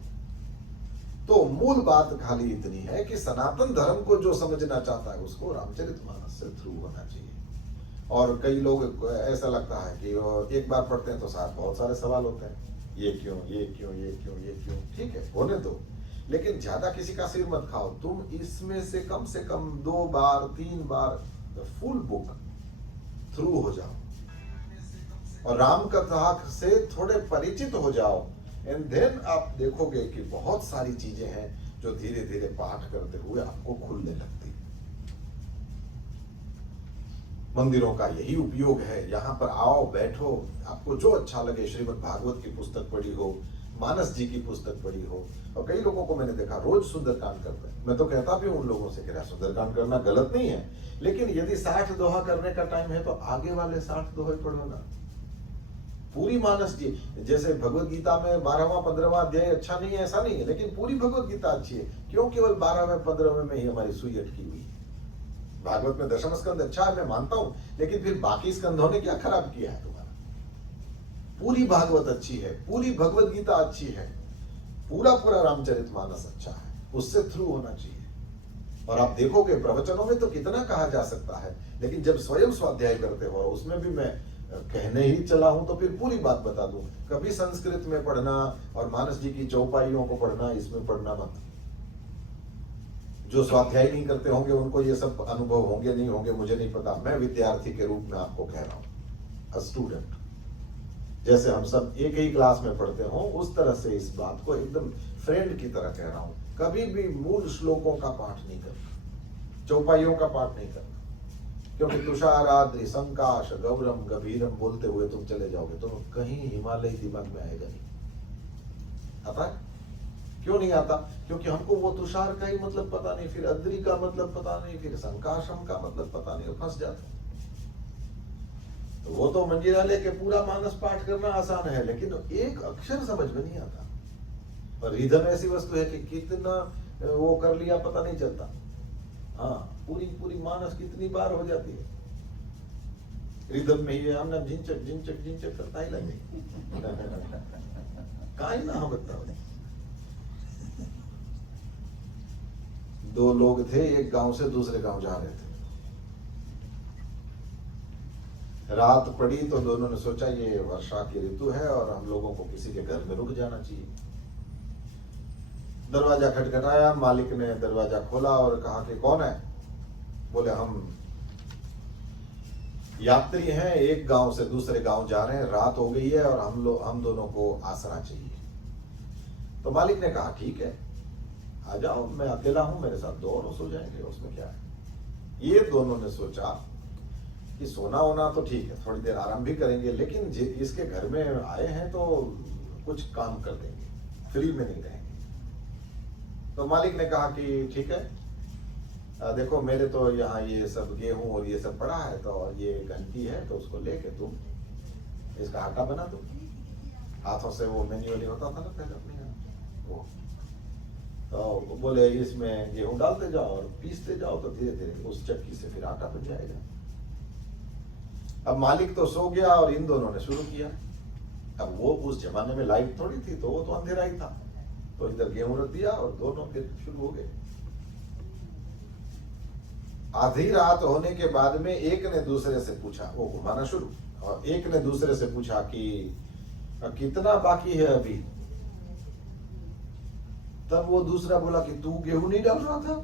तो मूल बात खाली इतनी है कि सनातन धर्म को जो समझना चाहता है उसको रामचरितमानस से थ्रू होना चाहिए। और कई लोग ऐसा लगता है कि एक बार पढ़ते हैं तो साथ बहुत सारे सवाल होते हैं, ये क्यों, ये क्यों, ये क्यों, ये क्यों। ठीक है, होने दो, लेकिन ज्यादा किसी का सिर मत खाओ। तुम इसमें से कम 2 बार 3 बार फुल बुक थ्रू हो जाओ और राम कथा से थोड़े परिचित हो जाओ, एंड देन आप देखोगे कि बहुत सारी चीजें हैं जो धीरे धीरे पाठ करते हुए आपको खुलने लगती। मंदिरों का यही उपयोग है। यहाँ पर आओ, बैठो, आपको जो अच्छा लगे, श्रीमद् भागवत की पुस्तक पढ़ी हो, मानस जी की पुस्तक पढ़ी हो, और कई लोगों को मैंने देखा रोज सुंदरकांड करते हैं। मैं तो कहता भी हूं उन लोगों से कि सुंदरकांड करना गलत नहीं है, लेकिन यदि 60 दोहा करने का टाइम है तो आगे वाले 60 दोहे पढ़ो ना। पूरी मानस जी, जैसे भगवत गीता में 12वां 15वां अध्याय अच्छा नहीं है ऐसा नहीं है, लेकिन पूरी भगवत गीता अच्छी है। क्यों केवल 12वें 15वें में ही हमारी सुई अटकी हुई है? भागवत में दशम स्कंद अच्छा है, मैं मानता हूं, लेकिन फिर बाकी स्कंधों ने क्या खराब किया है तुम्हारा? पूरी भागवत अच्छी है, पूरी भगवत गीता अच्छी है, पूरा पूरा रामचरितमानस अच्छा है, उससे थ्रू होना चाहिए। और आप देखोगे प्रवचनों में तो कितना कहा जा सकता है, लेकिन जब स्वयं स्वाध्याय करते हो, उसमें भी मैं कहने ही चला हूं तो फिर पूरी बात बता दूं। कभी संस्कृत में पढ़ना और मानस जी की चौपाइयों को पढ़ना, इसमें पढ़ना मत। जो स्वाध्याय नहीं करते होंगे उनको ये सब अनुभव होंगे नहीं होंगे मुझे नहीं पता, मैं विद्यार्थी के रूप में आपको कह रहा हूं, अ स्टूडेंट। जैसे हम सब एक ही क्लास में पढ़ते हो, उस तरह से इस बात को एकदम फ्रेंड की तरह कह रहा हूं। कभी भी मूल श्लोकों का पाठ नहीं करना, चौपाइयों का पाठ नहीं करना, क्योंकि तुषाराद्रि संकाश गौरम गंभीरम बोलते हुए तुम चले जाओगे तो कहीं हिमालय दिमाग में आएगा नहीं। आता है? क्यों नहीं आता? क्योंकि हमको वो तुषार का ही मतलब पता नहीं, फिर अद्रि का मतलब पता नहीं, फिर संकाशम का मतलब पता नहीं, फंस जाते हैं। तो वो तो मंजीरा लेके पूरा मानस पाठ करना आसान है, लेकिन एक अक्षर समझ में नहीं आता। और रिदम ऐसी वस्तु है कि कितना वो कर लिया पता नहीं चलता। हाँ, पूरी पूरी मानस कितनी बार हो जाती है रिदम में, ये हमने झिंचक झिंचक झिंचक करता ही लगे काई ना हम बताओ। दो लोग थे, एक गांव से दूसरे गांव जा रहे थे। रात पड़ी तो दोनों ने सोचा ये वर्षा की ऋतु है और हम लोगों को किसी के घर में रुक जाना चाहिए। दरवाजा खटखटाया, मालिक ने दरवाजा खोला और कहा कि कौन है? बोले हम यात्री हैं, एक गांव से दूसरे गांव जा रहे हैं, रात हो गई है और हम दोनों को आसरा चाहिए। तो मालिक ने कहा ठीक है आ जाओ, मैं अकेला हूं, मेरे साथ दो और सो जाएंगे, उसमें क्या है। ये दोनों ने सोचा कि सोना होना तो ठीक है, थोड़ी देर आराम भी करेंगे, लेकिन इसके घर में आए हैं तो कुछ काम कर देंगे, फ्री में नहीं रहेंगे। तो मालिक ने कहा कि ठीक है, देखो मेरे तो यहाँ ये सब गेहूं और ये सब पड़ा है, तो और ये घंटी है तो उसको लेके तुम इसका आटा बना दो। हाथों से वो मैन्युअली होता था ना पहले अपने यहाँ वो। तो बोले इसमें गेहूं डालते जाओ और पीसते जाओ, तो धीरे धीरे उस चक्की से फिर आटा बन जाएगा। अब मालिक तो सो गया और इन दोनों ने शुरू किया। अब वो उस जमाने में लाइट थोड़ी थी, तो वो तो अंधेरा ही था, तो इधर गेहूं रख दिया और दोनों फिर शुरू हो गए। आधी रात होने के बाद में एक ने दूसरे से पूछा, वो घुमाना शुरू, और एक ने दूसरे से पूछा कि कितना बाकी है अभी? तब वो दूसरा बोला कि तू गेहूं नहीं डाल रहा था?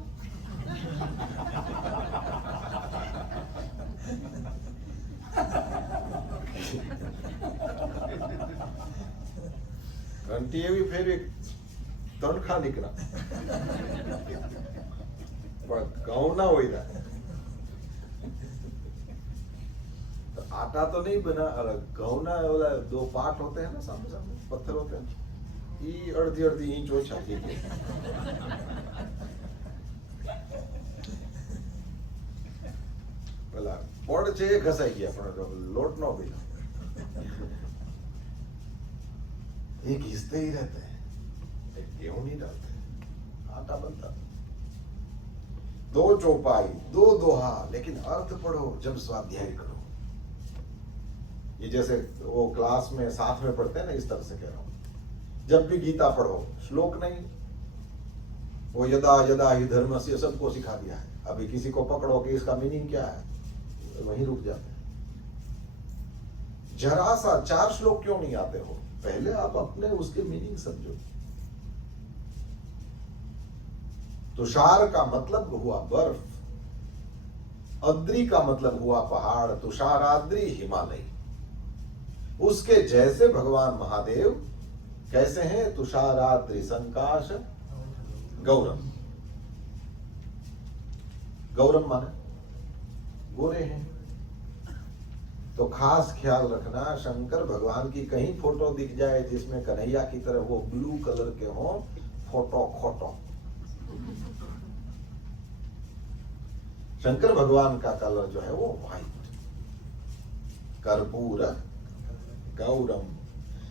घंटी भी फिर एक तनखा निकला गाँव ना हो इधर। तो आटा तो नहीं बना, गौना वाला दो पार्ट होते हैं ना, सामने सामने पत्थर होते हैं, ये अर्धी अर्धी इंच ओछा ठीक है। પેલા પડ છે એ ઘસાઈ ગયા પણ લોટ નો બી ये घिसते ही रहते हैं, गेहूं नहीं डालते, आटा बनता। दो चौपाई दो दोहा, लेकिन अर्थ पढ़ो जब स्वाध्याय करो। ये जैसे वो क्लास में साथ में पढ़ते हैं ना, इस तरह से कह रहा हूं। जब भी गीता पढ़ो, श्लोक नहीं, वो यदा यदा ही धर्म से सबको सिखा दिया है। अभी किसी को पकड़ो कि इसका मीनिंग क्या है, वहीं रुक जाते हैं। जरा सा 4 श्लोक क्यों नहीं आते हो, पहले आप अपने उसके मीनिंग समझो। तुषार का मतलब हुआ बर्फ, अद्रि का मतलब हुआ पहाड़, तुषाराद्रि हिमालय। उसके जैसे भगवान महादेव कैसे हैं? तुषाराद्रि संकाश गौरम। गौरम माने गोरे हैं, तो खास ख्याल रखना, शंकर भगवान की कहीं फोटो दिख जाए जिसमें कन्हैया की तरह वो ब्लू कलर के हो, फोटो खोटो। शंकर भगवान का कलर जो है वो व्हाइट, कर्पूर गौरम।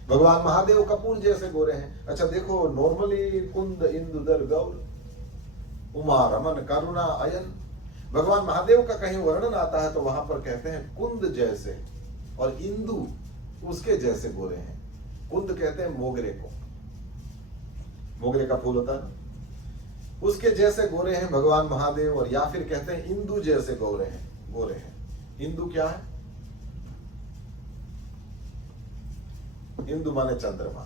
भगवान महादेव कपूर जैसे गोरे हैं। अच्छा देखो, नॉर्मली कुंद इंदुदर गौर उमा रमन करुणा अयन, भगवान महादेव का कहीं वर्णन आता है तो वहां पर कहते हैं कुंद जैसे, और इंदु उसके जैसे गोरे हैं। कुंद कहते हैं मोगरे को, मोगरे का फूल होता है ना, उसके जैसे गोरे हैं भगवान महादेव। और या फिर कहते हैं इंदु जैसे गोरे हैं। इंदु क्या है? इंदु माने चंद्रमा,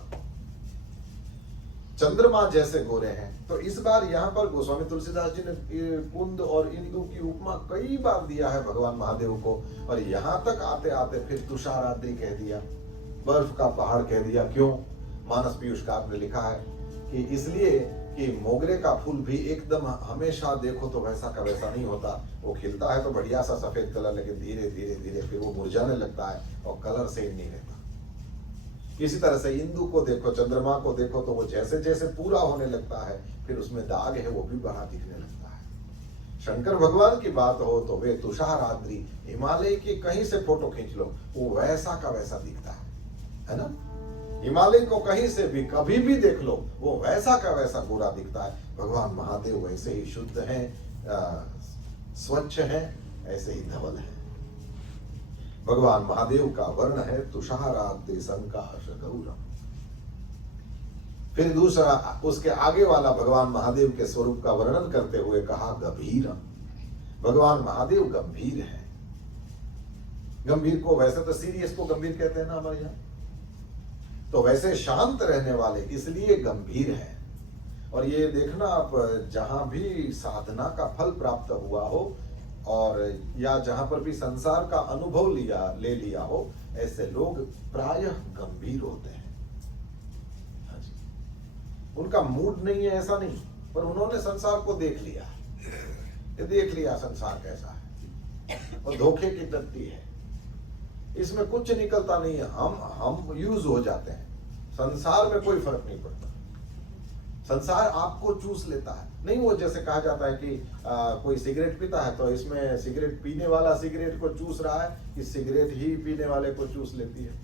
चंद्रमा जैसे गोरे हैं। तो इस बार यहाँ पर गोस्वामी तुलसीदास जी ने कुंद और इंदु की उपमा कई बार दिया है भगवान महादेव को। और यहाँ तक आते आते फिर तुषाराद्रि कह दिया, बर्फ का पहाड़ कह दिया। क्यों? मानस पीयूषकार ने लिखा है कि इसलिए कि मोगरे का फूल भी एकदम हमेशा देखो तो वैसा का वैसा नहीं होता। वो खिलता है तो बढ़िया सा सफेद कलर, लेकिन धीरे धीरे धीरे फिर वो मुरझाने लगता है और कलर सेम नहीं रहता। इसी तरह से इंदु को देखो, चंद्रमा को देखो तो वो जैसे जैसे पूरा होने लगता है फिर उसमें दाग है वो भी बड़ा दिखने लगता है। शंकर भगवान की बात हो तो वे तुषाराद्रि, हिमालय की कहीं से फोटो खींच लो वो वैसा का वैसा दिखता है ना। हिमालय को कहीं से भी कभी भी देख लो वो वैसा का वैसा गोरा दिखता है। भगवान महादेव वैसे ही शुद्ध हैं, स्वच्छ हैं, ऐसे ही धवल हैं। भगवान महादेव का वर्ण है तुषाराद्रि संकाश गौरम। फिर दूसरा, उसके आगे वाला भगवान महादेव के स्वरूप का वर्णन करते हुए कहा गंभीरम। भगवान महादेव गंभीर है। गंभीर को वैसे तो सीरियस को गंभीर कहते हैं ना हमारे यहाँ, तो वैसे शांत रहने वाले इसलिए गंभीर है। और ये देखना आप, जहां भी साधना का फल प्राप्त हुआ हो और या जहां पर भी संसार का अनुभव ले लिया हो, ऐसे लोग प्रायः गंभीर होते हैं। हाँ जी, उनका मूड नहीं है ऐसा नहीं, पर उन्होंने संसार को देख लिया, ये देख लिया संसार कैसा है और धोखे की टट्टी है, इसमें कुछ निकलता नहीं है। हम यूज हो जाते हैं, संसार में कोई फर्क नहीं पड़ता। संसार आपको चूस लेता है। नहीं, वो जैसे कहा जाता है कि कोई सिगरेट पीता है तो इसमें सिगरेट पीने वाला सिगरेट को चूस रहा है कि सिगरेट ही पीने वाले को चूस लेती है।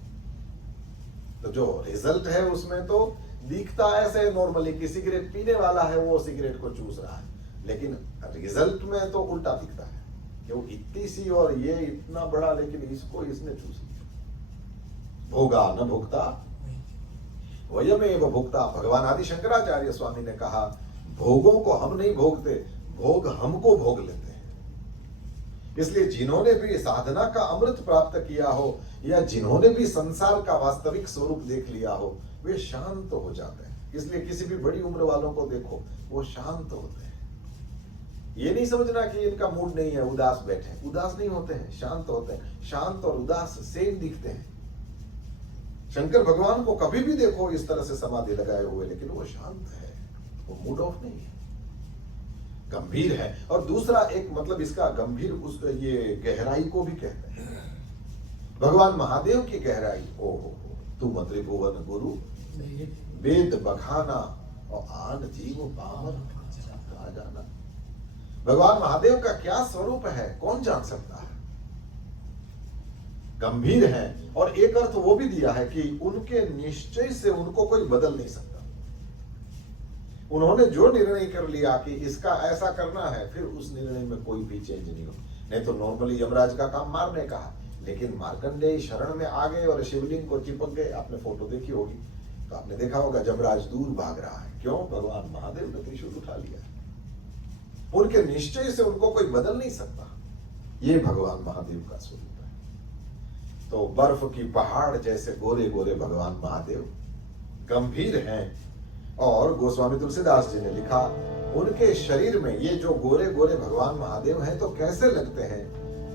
तो जो रिजल्ट है उसमें तो दिखता ऐसे नॉर्मली कि सिगरेट पीने वाला है वो सिगरेट को चूस रहा है, लेकिन रिजल्ट में तो उल्टा दिखता है कि वो इतनी सी और ये इतना बड़ा, लेकिन इसको इसने चूस लिया। भोगा न भुगता वयमेव भुगता। भगवान आदि शंकराचार्य स्वामी ने कहा, भोगों को हम नहीं भोगते, भोग हमको भोग लेते हैं। इसलिए जिन्होंने भी साधना का अमृत प्राप्त किया हो या जिन्होंने भी संसार का वास्तविक स्वरूप देख लिया हो, वे शांत हो जाते हैं। इसलिए किसी भी बड़ी उम्र वालों को देखो, वो शांत होते हैं। ये नहीं समझना कि इनका मूड नहीं है, उदास बैठे, उदास नहीं होते हैं, शांत होते हैं। शांत और उदास सेम दिखते हैं। शंकर भगवान को कभी भी देखो इस तरह से समाधि लगाए हुए, लेकिन वो शांत है, वो मूड ऑफ नहीं है, गंभीर है। और दूसरा एक मतलब इसका गंभीर, उस ये गहराई को भी कहते हैं। भगवान महादेव की गहराई, ओ हो, तुम त्रिभुवन गुरु वेद बखाना और आन जीव पावन कहा जाना। भगवान महादेव का क्या स्वरूप है कौन जान सकता है। गंभीर है, और एक अर्थ वो भी दिया है कि उनके निश्चय से उनको कोई बदल नहीं सकता। उन्होंने जो निर्णय कर लिया कि इसका ऐसा करना है, फिर उस निर्णय में कोई भी चेंज नहीं हो। नहीं तो नॉर्मली यमराज का काम मारने का है, लेकिन मार्कंडेय शरण में आ गए और शिवलिंग को चिपक गए। आपने फोटो देखी होगी तो आपने देखा होगा यमराज दूर भाग रहा है। क्यों? भगवान महादेव ने त्रिशूल उठा लिया। उनके निश्चय से उनको कोई बदल नहीं सकता। ये भगवान महादेव का स्वरूप है। तो बर्फ की पहाड़ जैसे गोरे गोरे भगवान महादेव गंभीर हैं। और गोस्वामी तुलसीदास जी ने लिखा, उनके शरीर में ये जो गोरे गोरे भगवान महादेव हैं तो कैसे लगते हैं?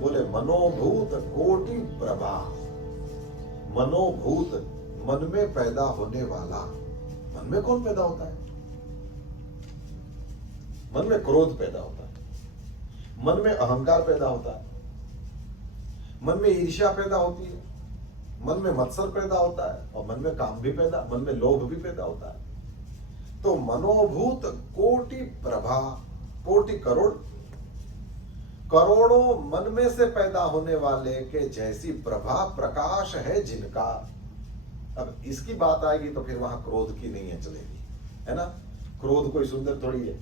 बोले मनोभूत कोटि प्रभा। मनोभूत, मन में पैदा होने वाला। मन में कौन पैदा होता है? मन में क्रोध पैदा होता है, मन में अहंकार पैदा होता है, मन में ईर्ष्या पैदा होती है, मन में मत्सर पैदा होता है, और मन में काम भी पैदा, मन में लोभ भी पैदा होता है। तो मनोभूत कोटि प्रभा, कोटि करोड़, करोड़ों मन में से पैदा होने वाले के जैसी प्रभा प्रकाश है जिनका। अब इसकी बात आएगी तो फिर वहां क्रोध की नहीं है चलेगी, है ना। क्रोध कोई सुंदर थोड़ी है,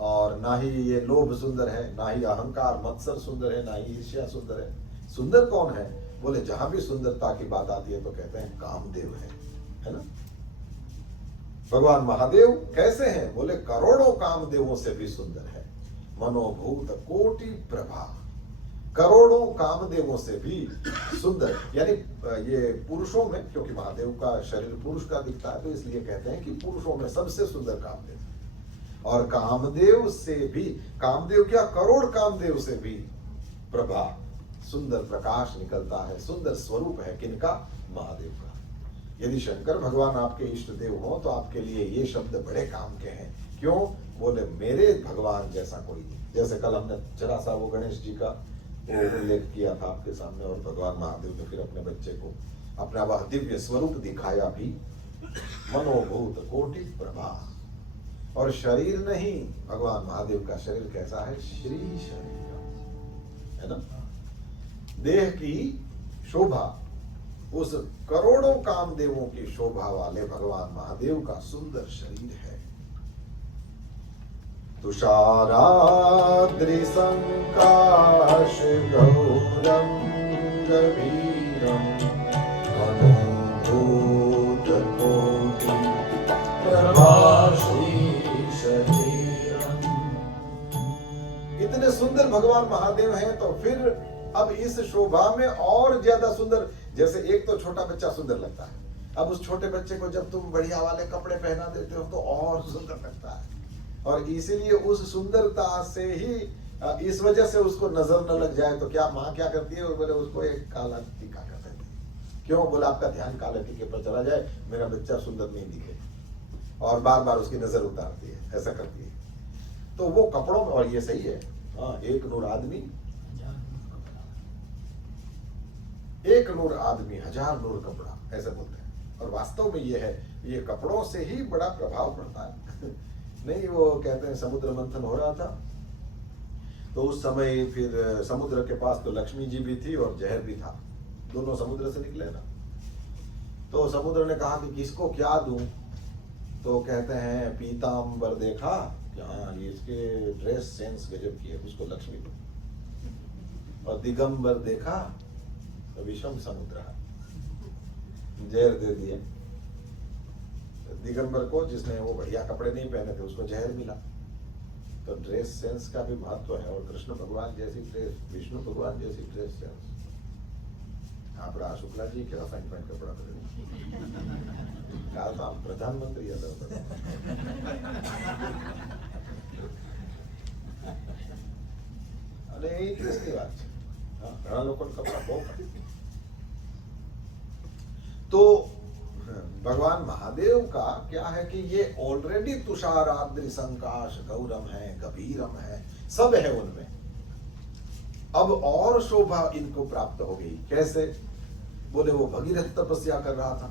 और ना ही ये लोभ सुंदर है, ना ही अहंकार मत्सर सुंदर है, ना ही ईर्ष्या सुंदर है। सुंदर कौन है? बोले जहां भी सुंदरता की बात आती है तो कहते हैं कामदेव है ना। भगवान महादेव कैसे हैं? बोले करोड़ों कामदेवों से भी सुंदर है। मनोभूत कोटि प्रभा, करोड़ों कामदेवों से भी सुंदर, यानी ये पुरुषों में, क्योंकि महादेव का शरीर पुरुष का दिखता है तो इसलिए कहते हैं कि पुरुषों में सबसे सुंदर कामदेव। और कामदेव से भी, कामदेव क्या, करोड़ कामदेव से भी प्रभा, सुंदर प्रकाश निकलता है, सुंदर स्वरूप है किनका? महादेव का। यदि शंकर भगवान आपके इष्ट देव हो तो आपके लिए ये शब्द बड़े काम के हैं। क्यों? बोले मेरे भगवान जैसा कोई नहीं। जैसे कल हमने जरा सा वो गणेश जी का उल्लेख किया था आपके सामने, और भगवान महादेव ने फिर अपने बच्चे को अपना वह दिव्य स्वरूप दिखाया भी। मनोभूत कोटि प्रभा, और शरीर नहीं, भगवान महादेव का शरीर कैसा है? श्री शरीर है ना। देह की शोभा उस करोड़ों कामदेवों की शोभा वाले भगवान महादेव का सुंदर शरीर है। तुषाराद्रिसंकाश गौरम गभीरम मनोभूत कोटि प्रभाश्री शरीरम। इतने सुंदर भगवान महादेव हैं, तो फिर अब इस शोभा में और ज्यादा सुंदर, जैसे एक तो छोटा बच्चा सुंदर लगता है, अब उस छोटे बच्चे को जब तुम बढ़िया वाले कपड़े पहना देते हो तो और सुंदर लगता है। और इसीलिए उस सुंदरता से ही, इस वजह से उसको नजर न लग जाए तो क्या माँ क्या करती है? बोले उसको एक काला टीका कर देती है। क्यों? बोले आपका ध्यान काले टीके पर चला जाए, मेरा बच्चा सुंदर नहीं दिखे, और बार बार उसकी नजर उतारती है, ऐसा करती है। तो वो कपड़ों में, और ये सही है, हाँ, एक नूर आदमी हजार नूर कपड़ा, ऐसे बोलते हैं। और वास्तव में ये है, ये कपड़ों से ही बड़ा प्रभाव पड़ता है। नहीं, वो कहते हैं समुद्र मंथन हो रहा था तो उस समय फिर समुद्र के पास तो लक्ष्मी जी भी थी और जहर भी था, दोनों समुद्र से निकले ना। तो समुद्र ने कहा कि किसको क्या दूं? तो कहते हैं पीतांबर देखा कि हाँ इसके ड्रेस सेंस गजब की है, उसको लक्ष्मी दो। और दिगंबर देखा तो विषम समुद्र, जहर दे दिया। दिगंबर को, जिसने वो बढ़िया कपड़े नहीं पहने थे, उसको जहर मिला। तो ड्रेस सेंस का भी महत्व है। और कृष्ण भगवान जैसी ड्रेस, विष्णु भगवान जैसी ड्रेस सेंस, आप शुक्ला जी के अपॉइंटमेंट कपड़ा पहने कहा था प्रधानमंत्री अरे इंटरेस्टिंग बात है। घણા લોકો कपड़ा बहुत। तो भगवान महादेव का क्या है कि ये ऑलरेडी तुषाराद्रि संकाश गौरम है, गंभीरम है, सब है उनमें। अब और शोभा इनको प्राप्त हो गई। कैसे? बोले वो भगीरथ तपस्या कर रहा था,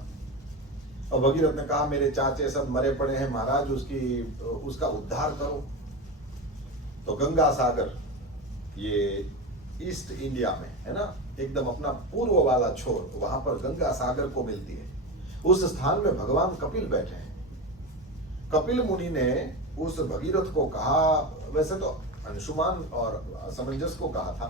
और भगीरथ ने कहा मेरे चाचे सब मरे पड़े हैं महाराज, उसका उद्धार करो। तो गंगा सागर, ये ईस्ट इंडिया में है ना, एकदम अपना पूर्व वाला छोर, वहां पर गंगा सागर को मिलती है। उस स्थान में भगवान कपिल बैठे हैं। कपिल मुनि ने उस भगीरथ को कहा, वैसे तो अंशुमान और असमंजस को कहा था,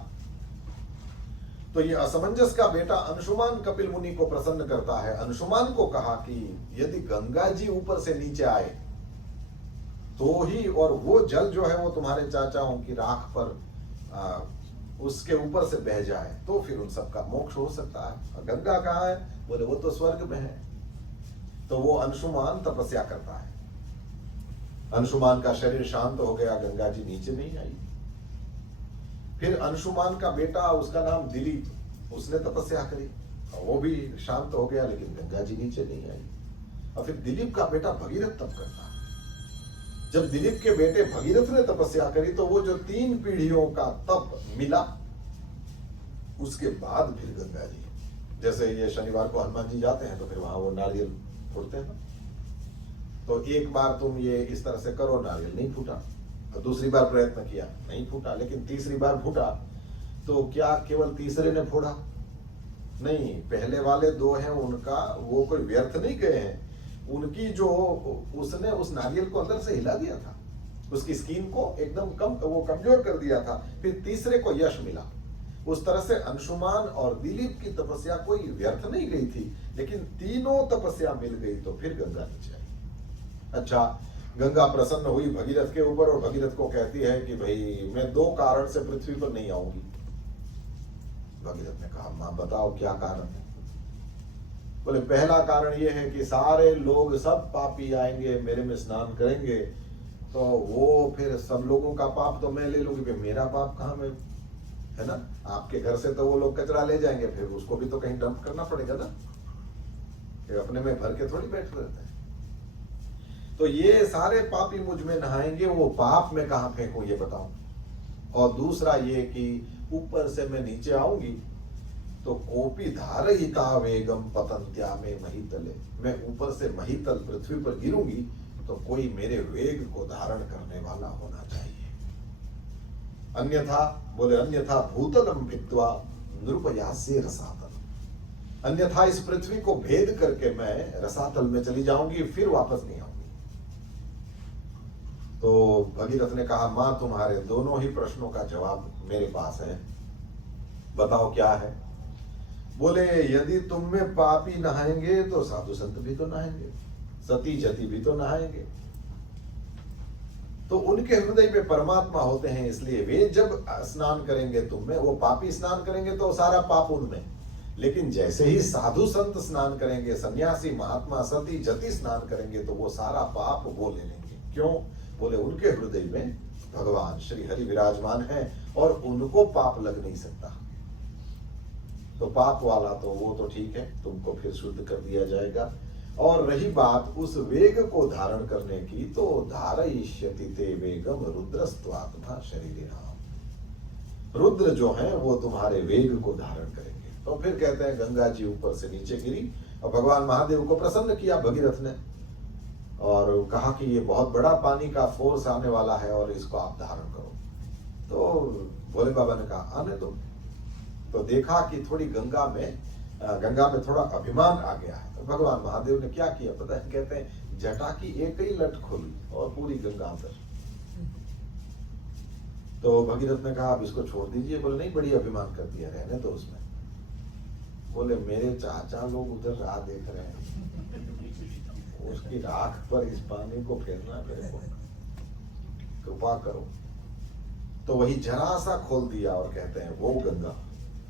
तो ये असमंजस का बेटा अंशुमान कपिल मुनि को प्रसन्न करता है। अंशुमान को कहा कि यदि गंगा जी ऊपर से नीचे आए तो ही, और वो जल जो है वो तुम्हारे चाचाओं की राख पर उसके ऊपर से बह जाए तो फिर उन सबका मोक्ष हो सकता है। और गंगा कहाँ है? बोले वो तो स्वर्ग में है। तो वो अंशुमान तपस्या करता है। अंशुमान का शरीर शांत हो गया, गंगा जी नीचे नहीं आई। फिर अंशुमान का बेटा, उसका नाम दिलीप, उसने तपस्या करी और वो भी शांत हो गया, लेकिन गंगा जी नीचे नहीं आई। और फिर दिलीप का बेटा भगीरथ तप करता है। जब दिलीप के बेटे भगीरथ ने तपस्या करी तो वो जो 3 पीढ़ियों का तप मिला, उसके बाद फिर गंगा जी, जैसे ये शनिवार को हनुमान जी जाते हैं तो फिर वहां वो नारियल फोड़ते हैं ना, तो एक बार तुम ये इस तरह से करो, नारियल नहीं फूटा, तो दूसरी बार प्रयत्न किया नहीं फूटा, लेकिन तीसरी बार फूटा, तो क्या केवल तीसरे ने फोड़ा? नहीं, पहले वाले दो हैं उनका वो कोई व्यर्थ नहीं गए हैं, उनकी जो उसने उस नारियल को अंदर से हिला दिया था, उसकी स्किन को एकदम वो कमजोर कर दिया था, फिर तीसरे को यश मिला। उस तरह से अंशुमान और दिलीप की तपस्या कोई व्यर्थ नहीं गई थी, लेकिन तीनों तपस्या मिल गई तो फिर गंगा नीचे आई। अच्छा, गंगा प्रसन्न हुई भगीरथ के ऊपर और भगीरथ को कहती है कि भाई मैं दो कारण से पृथ्वी पर नहीं आऊंगी। भगीरथ ने कहा, मां बताओ क्या कारण है? बोले पहला कारण यह है कि सारे लोग सब पापी आएंगे, मेरे में स्नान करेंगे, तो वो फिर सब लोगों का पाप तो मैं ले लूंगी, मेरा पाप कहाँ में है ना? आपके घर से तो वो लोग कचरा ले जाएंगे, फिर उसको भी तो कहीं डंप करना पड़ेगा ना, कि अपने में भर के थोड़ी बैठ रहते हैं। तो ये सारे पापी मुझ में नहाएंगे, वो पाप मैं कहाँ फेंकूं ये बताऊं। और दूसरा ये कि ऊपर से मैं नीचे आऊंगी तो कोपी धारयिता वेगम पतंत्या में महितले, मैं ऊपर से महितल पृथ्वी पर गिरूंगी तो कोई मेरे वेग को धारण करने वाला होना चाहिए। अन्यथा बोले अन्यथा भूतलम विद्वा नृपयास्य रसातल, अन्यथा इस पृथ्वी को भेद करके मैं रसातल में चली जाऊंगी, फिर वापस नहीं आऊंगी। तो भगीरथ ने कहा, मां तुम्हारे दोनों ही प्रश्नों का जवाब मेरे पास है, बताओ क्या है? बोले यदि तुम में पापी नहाएंगे तो साधु संत भी तो नहाएंगे, सती जति भी तो नहाएंगे, तो उनके हृदय में परमात्मा होते हैं, इसलिए वे जब स्नान करेंगे तुम में, वो पापी स्नान करेंगे तो सारा पाप उनमें, लेकिन जैसे ही साधु संत स्नान करेंगे, सन्यासी महात्मा सती जति स्नान करेंगे तो वो सारा पाप वो ले लेंगे। क्यों? बोले उनके हृदय में भगवान श्री हरि विराजमान है और उनको पाप लग नहीं सकता। तो पाप वाला तो वो तो ठीक है, तुमको फिर शुद्ध कर दिया जाएगा। और रही बात उस वेग को धारण करने की, तो धारयिष्यति ते वेगम रुद्रस्त्वात्मा शरीरिणाम, रुद्र जो है वो तुम्हारे वेग को धारण करेंगे। तो फिर कहते हैं गंगा जी ऊपर से नीचे गिरी और भगवान महादेव को प्रसन्न किया भगीरथ ने, और कहा कि ये बहुत बड़ा पानी का फोर्स आने वाला है और इसको आप धारण करो। तो भोले बाबा ने कहा आने दो। तो देखा कि थोड़ी गंगा में थोड़ा अभिमान आ गया है, तो भगवान महादेव ने क्या किया पता है? कहते हैं जटा की एक ही लट खोली और पूरी गंगा अंदर। तो भगीरथ ने कहा अब इसको छोड़ दीजिए। बोले नहीं, बड़ी अभिमान कर दिया, रहने दो उसमें। बोले मेरे चाचा लोग उधर राह देख रहे हैं, उसकी राख पर इस पानी को फेरना मेरे को कृपा करो। तो वही जरा सा खोल दिया और कहते हैं वो गंगा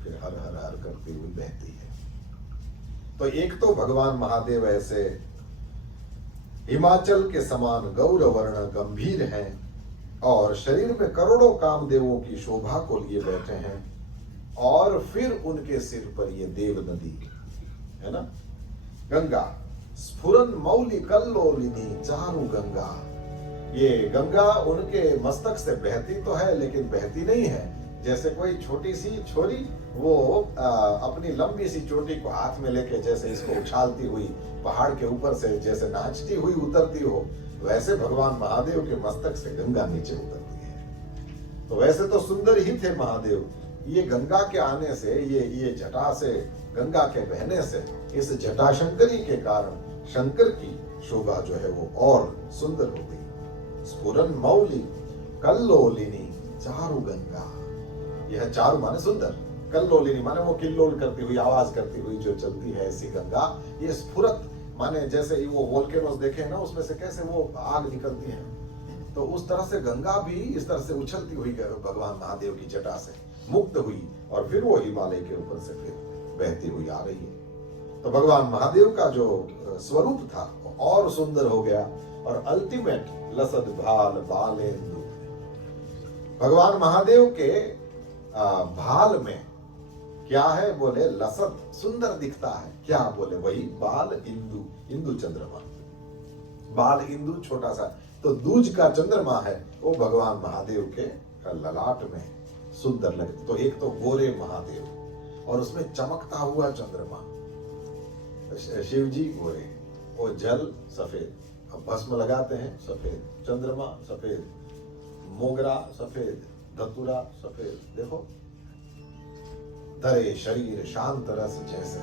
फिर हर हर हर करती हुई बहती है। तो एक तो भगवान महादेव ऐसे हिमाचल के समान गौर वर्ण गंभीर हैं और शरीर में करोड़ों कामदेवों की शोभा को लिए बैठे हैं, और फिर उनके सिर पर ये देव नदी है ना, गंगा स्फुरन मौली कल्लोलिनी चारु गंगा। ये गंगा उनके मस्तक से बहती तो है लेकिन बहती नहीं है। जैसे कोई छोटी सी छोरी वो अपनी लंबी सी चोटी को हाथ में लेके जैसे इसको उछालती हुई पहाड़ के ऊपर से जैसे नाचती हुई उतरती हो, वैसे भगवान महादेव के मस्तक से गंगा नीचे उतरती है। तो वैसे तो सुंदर ही थे महादेव, ये गंगा के आने से, ये जटा से, गंगा के बहने से, इस जटाशंकरी के कारण शंकर की शोभा जो है वो और सुंदर हो गई। स्फुरन मौली कल्लोलिनी चारु गंगा, यह चारु माने सुंदर, कल्लोलिनी माने वो किल्लोल करती हुई, आवाज करती हुई जो चलती है ऐसी गंगा। ये स्फुरत माने जैसे वो वोल्केनोस देखे ना, उसमें से कैसे वो आग निकलती है, तो उस तरह से गंगा भी इस तरह से उछलती हुई भगवान महादेव की जटा से मुक्त हुई और फिर वो हिमालय के ऊपर से फिर बहती हुई आ रही है। तो भगवान महादेव का जो स्वरूप था और सुंदर हो गया और अल्टीमेट लसद भाल बालेंदु। भगवान महादेव के भाल में क्या है? बोले लसद, सुंदर दिखता है। क्या? बोले वही बाल इंदु, इंदु चंद्रमा, बाल इंदु छोटा सा, तो दूज का चंद्रमा है वो भगवान महादेव के ललाट में सुंदर लगते। तो एक तो गोरे महादेव, और उसमें चमकता हुआ चंद्रमा। शिव जी गोरे, वो जल सफेद, अब भस्म लगाते हैं सफेद, चंद्रमा सफेद, मोगरा सफेद, धतूरा सफेद। देखो धरे शरीर शांत रस जैसे,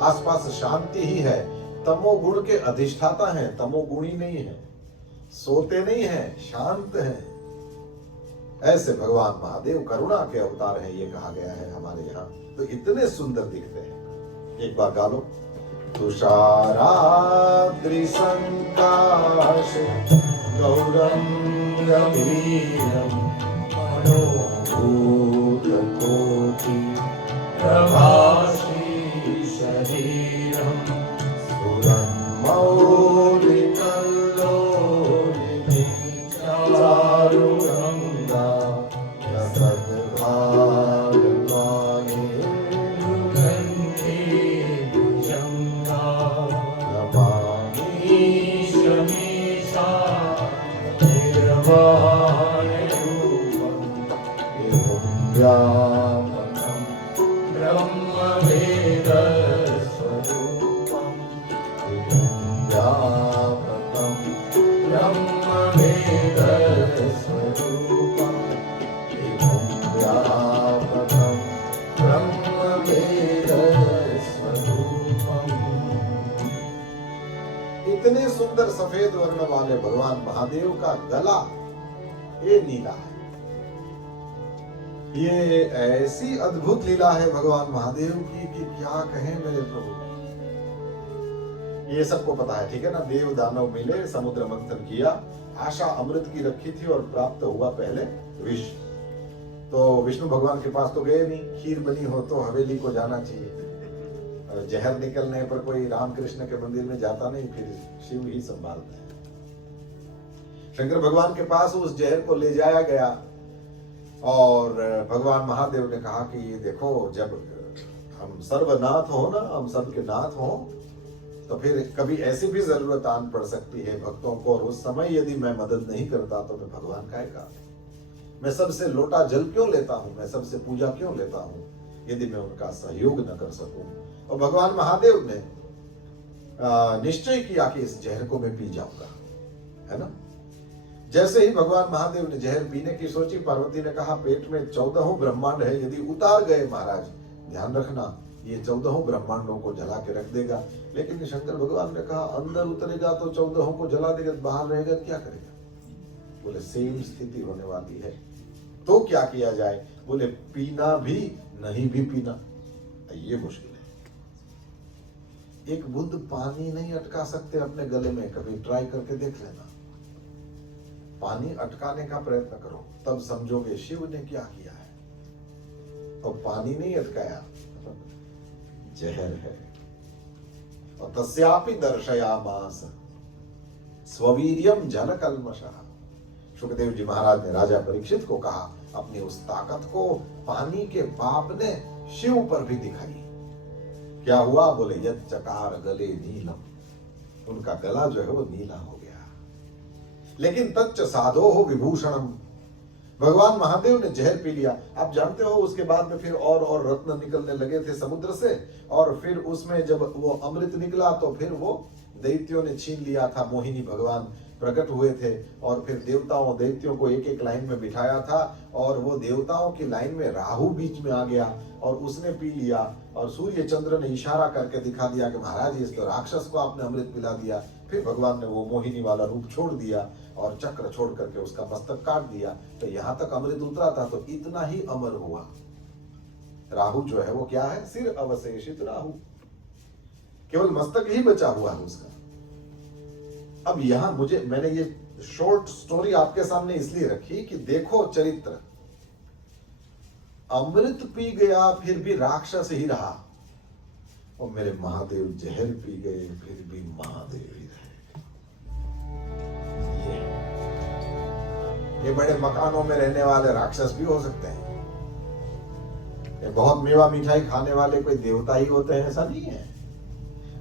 आसपास शांति ही है। तमोगुण के अधिष्ठाता हैं, तमोगुणी नहीं है, सोते नहीं हैं, शांत हैं। ऐसे भगवान महादेव करुणा के अवतार हैं, ये कहा गया है हमारे यहाँ। तो इतने सुंदर दिखते हैं। एक बार गा लो। तुषाराद्रि संकाश गौरम गंभीरम मनोभूत कोटि प्रभासी शरीरम स्फुरन् मौलिकल्लोलिनी चारुगंगा रसद्भागवाणी गंधे भुजंगा नमामि ईशमीशा निर्वाण रूपम एवं व्यापकं ब्रह्मवेद स्वरूपम एवं व्यापकं ब्रह्मवेद स्वरूपम एवं व्यापकं ब्रह्मवेद स्वरूपम। इतने सुंदर सफेद वर्ण वाले भगवान महादेव का गला ये नीला है। ये ऐसी अद्भुत लीला है भगवान महादेव की कि क्या कहें मेरे प्रभु। ये सबको पता है, ठीक है ना। देव दानव मिले, समुद्र मंथन किया, आशा अमृत की रखी थी और प्राप्त हुआ पहले विष। तो विष्णु भगवान के पास तो गए नहीं, खीर बनी हो तो हवेली को जाना चाहिए। जहर निकलने पर कोई रामकृष्ण के मंदिर में जाता नहीं, फिर शिव ही संभालते हैं। शंकर भगवान के पास उस जहर को ले जाया गया और भगवान महादेव ने कहा कि ये देखो, जब हम सर्वनाथ हो ना, हम सबके नाथ हो, तो फिर कभी ऐसी भी जरूरत आन पड़ सकती है भक्तों को, और उस समय यदि मैं मदद नहीं करता तो मैं भगवान का का मैं सबसे लोटा जल क्यों लेता हूं, मैं सबसे पूजा क्यों लेता हूं, यदि मैं उनका सहयोग न कर सकूं। और भगवान महादेव ने निश्चय किया कि इस जहर को मैं पी जाऊंगा, है ना। जैसे ही भगवान महादेव ने जहर पीने की सोची, पार्वती ने कहा पेट में 14 ब्रह्मांड है, यदि उतार गए महाराज ध्यान रखना ये 14 ब्रह्मांडों को जला के रख देगा। लेकिन शंकर भगवान ने कहा अंदर उतरेगा तो 14 को जला देगा, बाहर रहेगा क्या करेगा। बोले सेम स्थिति होने वाली है, तो क्या किया जाए। बोले पीना भी नहीं भी पीना, ये मुश्किल है। एक बूंद पानी नहीं अटका सकते अपने गले में, कभी ट्राई करके देख लेना। पानी अटकाने का प्रयत्न करो, तब समझोगे शिव ने क्या किया है। और पानी नहीं अटकाया, जहर है। और तस्यापि दर्शयामास स्ववीर्यम जल कल्मषः। सुखदेव जी महाराज ने राजा परीक्षित को कहा, अपनी उस ताकत को पानी के बाप ने शिव पर भी दिखाई। क्या हुआ। बोले यद चकार गले नीलम, उनका गला जो है वो नीला हो गया। लेकिन तच्च साधो हो विभूषणम, भगवान महादेव ने जहर पी लिया। आप जानते हो उसके बाद में फिर और रत्न निकलने लगे थे समुद्र से, और फिर उसमें जब वो अमृत निकला तो फिर वो दैत्यों ने छीन लिया था। मोहिनी भगवान प्रकट हुए थे और फिर देवताओं दैत्यों को एक एक लाइन में बिठाया था, और वो देवताओं की लाइन में राहु बीच में आ गया और उसने पी लिया। और सूर्य चंद्र ने इशारा करके दिखा दिया कि महाराज इस तो राक्षस को आपने अमृत पिला दिया। फिर भगवान ने वो मोहिनी वाला रूप छोड़ दिया और चक्र छोड़ करके उसका मस्तक काट दिया। तो यहां तक अमृत उतरा था, तो इतना ही अमर हुआ। राहु जो है वो क्या है, सिर अवशेषित राहु, केवल मस्तक ही बचा हुआ है उसका। अब यहां मैंने ये शॉर्ट स्टोरी आपके सामने इसलिए रखी कि देखो चरित्र। अमृत पी गया फिर भी राक्षस ही रहा, और मेरे महादेव जहर पी गए फिर भी महादेव ही रहे। ये बड़े मकानों में रहने वाले राक्षस भी हो सकते हैं। ये बहुत मेवा मिठाई खाने वाले कोई देवता ही होते हैं, ऐसा नहीं है।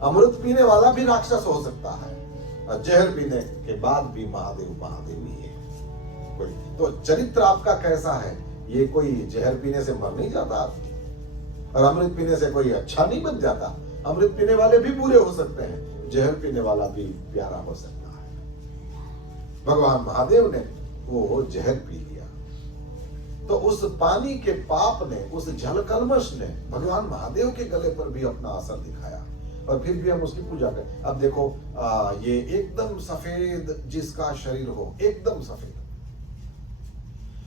अमृत पीने वाला भी राक्षस हो सकता है, और जहर पीने के बाद भी महादेव महादेव ही है कोई। तो चरित्र आपका कैसा है, ये कोई जहर पीने से मर नहीं जाता आदमी। और अमृत पीने से कोई अच्छा नहीं बन जाता। अमृत पीने वाले भी बुरे हो सकते हैं, जहर पीने वाला भी प्यारा हो सकता है। भगवान महादेव ने वो जहर पी लिया, तो उस पानी के पाप ने, उस जल कलमश ने भगवान महादेव के गले पर भी अपना असर दिखाया, और फिर भी हम उसकी पूजा करें। अब देखो ये एकदम सफेद जिसका शरीर हो, एकदम सफेद,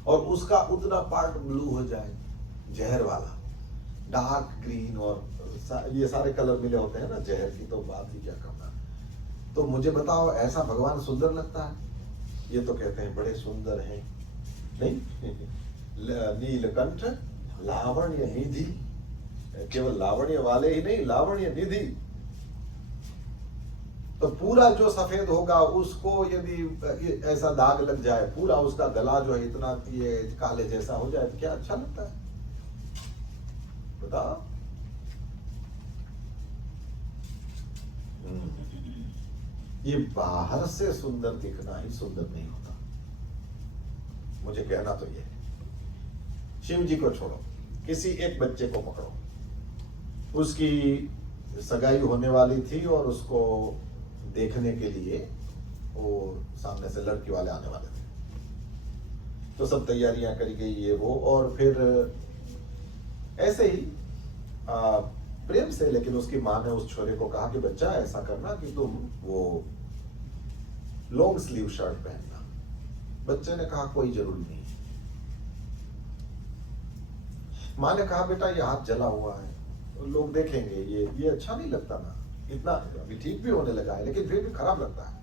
और उसका उतना पार्ट ब्लू हो जाए, जहर वाला, डार्क ग्रीन, और ये सारे कलर मिले होते हैं ना जहर की, तो बात ही क्या करना। तो मुझे बताओ, ऐसा भगवान सुंदर लगता है? ये तो कहते हैं बड़े सुंदर हैं, नहीं? नीलकंठ लावण्य निधि, केवल लावण्य वाले ही नहीं, लावण्य निधि। तो पूरा जो सफेद होगा उसको यदि ऐसा दाग लग जाए, पूरा उसका गला जो है इतना ये काले जैसा हो जाए, तो क्या अच्छा लगता है? बताओ। ये बाहर से सुंदर दिखना ही सुंदर नहीं होता। मुझे कहना तो ये है, शिव जी को छोड़ो, किसी एक बच्चे को पकड़ो, उसकी सगाई होने वाली थी और उसको देखने के लिए वो सामने से लड़की वाले आने वाले थे, तो सब तैयारियां करी गई ये वो, और फिर ऐसे ही प्रेम से, लेकिन उसकी माँ ने उस छोरे को कहा कि बच्चा ऐसा करना कि तुम वो लॉन्ग स्लीव शर्ट पहनना। बच्चे ने कहा कोई जरूरी नहीं। माँ ने कहा बेटा ये हाथ जला हुआ है, तो लोग देखेंगे, ये अच्छा नहीं लगता ना, इतना अभी ठीक भी होने लगा है लेकिन फिर भी खराब लगता है,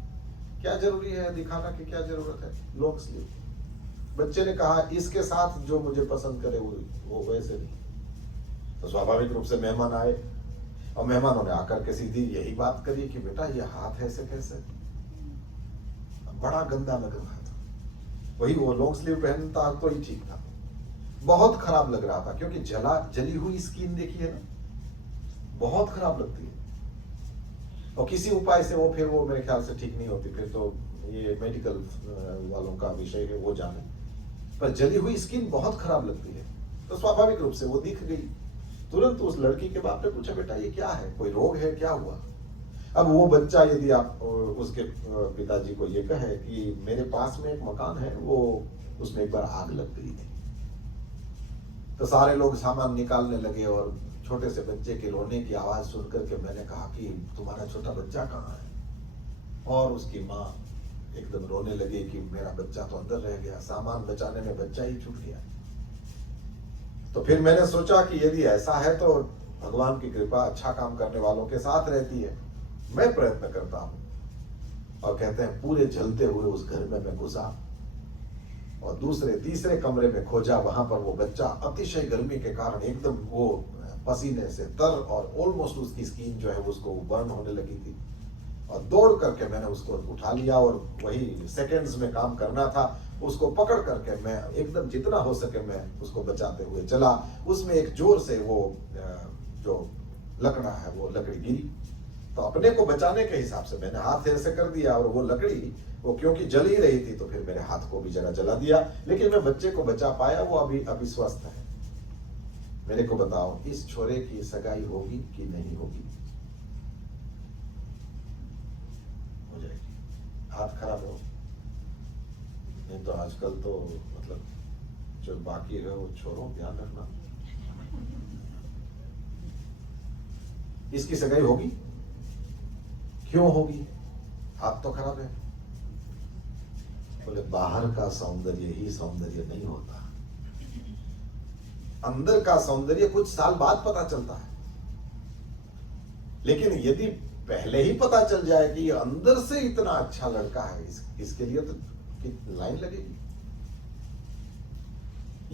क्या जरूरी है दिखाना की, क्या जरूरत है लॉन्ग स्लीव। बच्चे ने कहा इसके साथ जो मुझे पसंद करे वो वैसे नहीं। तो स्वाभाविक रूप से मेहमान आए, और मेहमानों ने आकर के सीधी यही बात करी कि बेटा ये हाथ ऐसे कैसे, बड़ा गंदा लग रहा था। वही वो लॉन्ग स्लीव पहनता तो ही ठीक था, बहुत खराब लग रहा था, क्योंकि जली हुई स्किन देखिए ना, बहुत खराब लगती है, और किसी उपाय से वो फिर वो मेरे ख्याल से ठीक नहीं होती, फिर तो ये मेडिकल वालों का विषय है, वो जाने। पर जली हुई स्किन बहुत खराब लगती है, तो स्वाभाविक रूप से वो दिख गई। तुरंत उस लड़की के बाप ने पूछा बेटा ये क्या है, कोई रोग है, क्या हुआ? अब वो बच्चा यदि आप उसके पिताजी को ये कहे कि मेरे पास में एक मकान है, वो उसमें एक बार आग लग गई थी, तो सारे लोग सामान निकालने लगे, और छोटे से बच्चे के रोने की आवाज सुन करके मैंने कहा कि तुम्हारा छोटा बच्चा कहाँ है? और उसकी माँ एकदम रोने लगी कि मेरा बच्चा तो अंदर रह गया, सामान बचाने में बच्चा ही छूट गया। तो फिर मैंने सोचा कि यदि ऐसा है तो भगवान की कृपा अच्छा काम करने वालों के साथ रहती है। मैं प्रयत्न करता हूं, और कहते हैं पूरे जलते हुए उस घर में मैं घुसा, और दूसरे तीसरे कमरे में खोजा, वहां पर वो बच्चा अतिशय गर्मी के कारण एकदम वो पसीने से तर, और ऑलमोस्ट उसकी स्किन जो है उसको बर्न होने लगी थी, और दौड़ करके मैंने उसको उठा लिया, और वही सेकंड्स में काम करना था, उसको पकड़ करके मैं एकदम जितना हो सके मैं उसको बचाते हुए चला। उसमें एक जोर से वो जो लकड़ा है वो लकड़ी गिरी, तो अपने को बचाने के हिसाब से मैंने हाथ ऐसे कर दिया, और वो लकड़ी वो क्योंकि जल ही रही थी तो फिर मेरे हाथ को भी जरा जला दिया, लेकिन मैं बच्चे को बचा पाया, वो अभी स्वस्थ है। मेरे को बताओ इस छोरे की सगाई होगी कि नहीं होगी? हो जाएगी, हाथ खराब हो, नहीं तो आजकल तो मतलब जो बाकी है वो छोड़ो, ध्यान रखना। इसकी सगाई होगी, क्यों होगी? हाथ तो खराब है। बोले बाहर का सौंदर्य ही सौंदर्य नहीं होता, अंदर का सौंदर्य कुछ साल बाद पता चलता है। लेकिन यदि पहले ही पता चल जाए कि ये अंदर से इतना अच्छा लड़का है, इसके लिए तो लाइन लगेगी।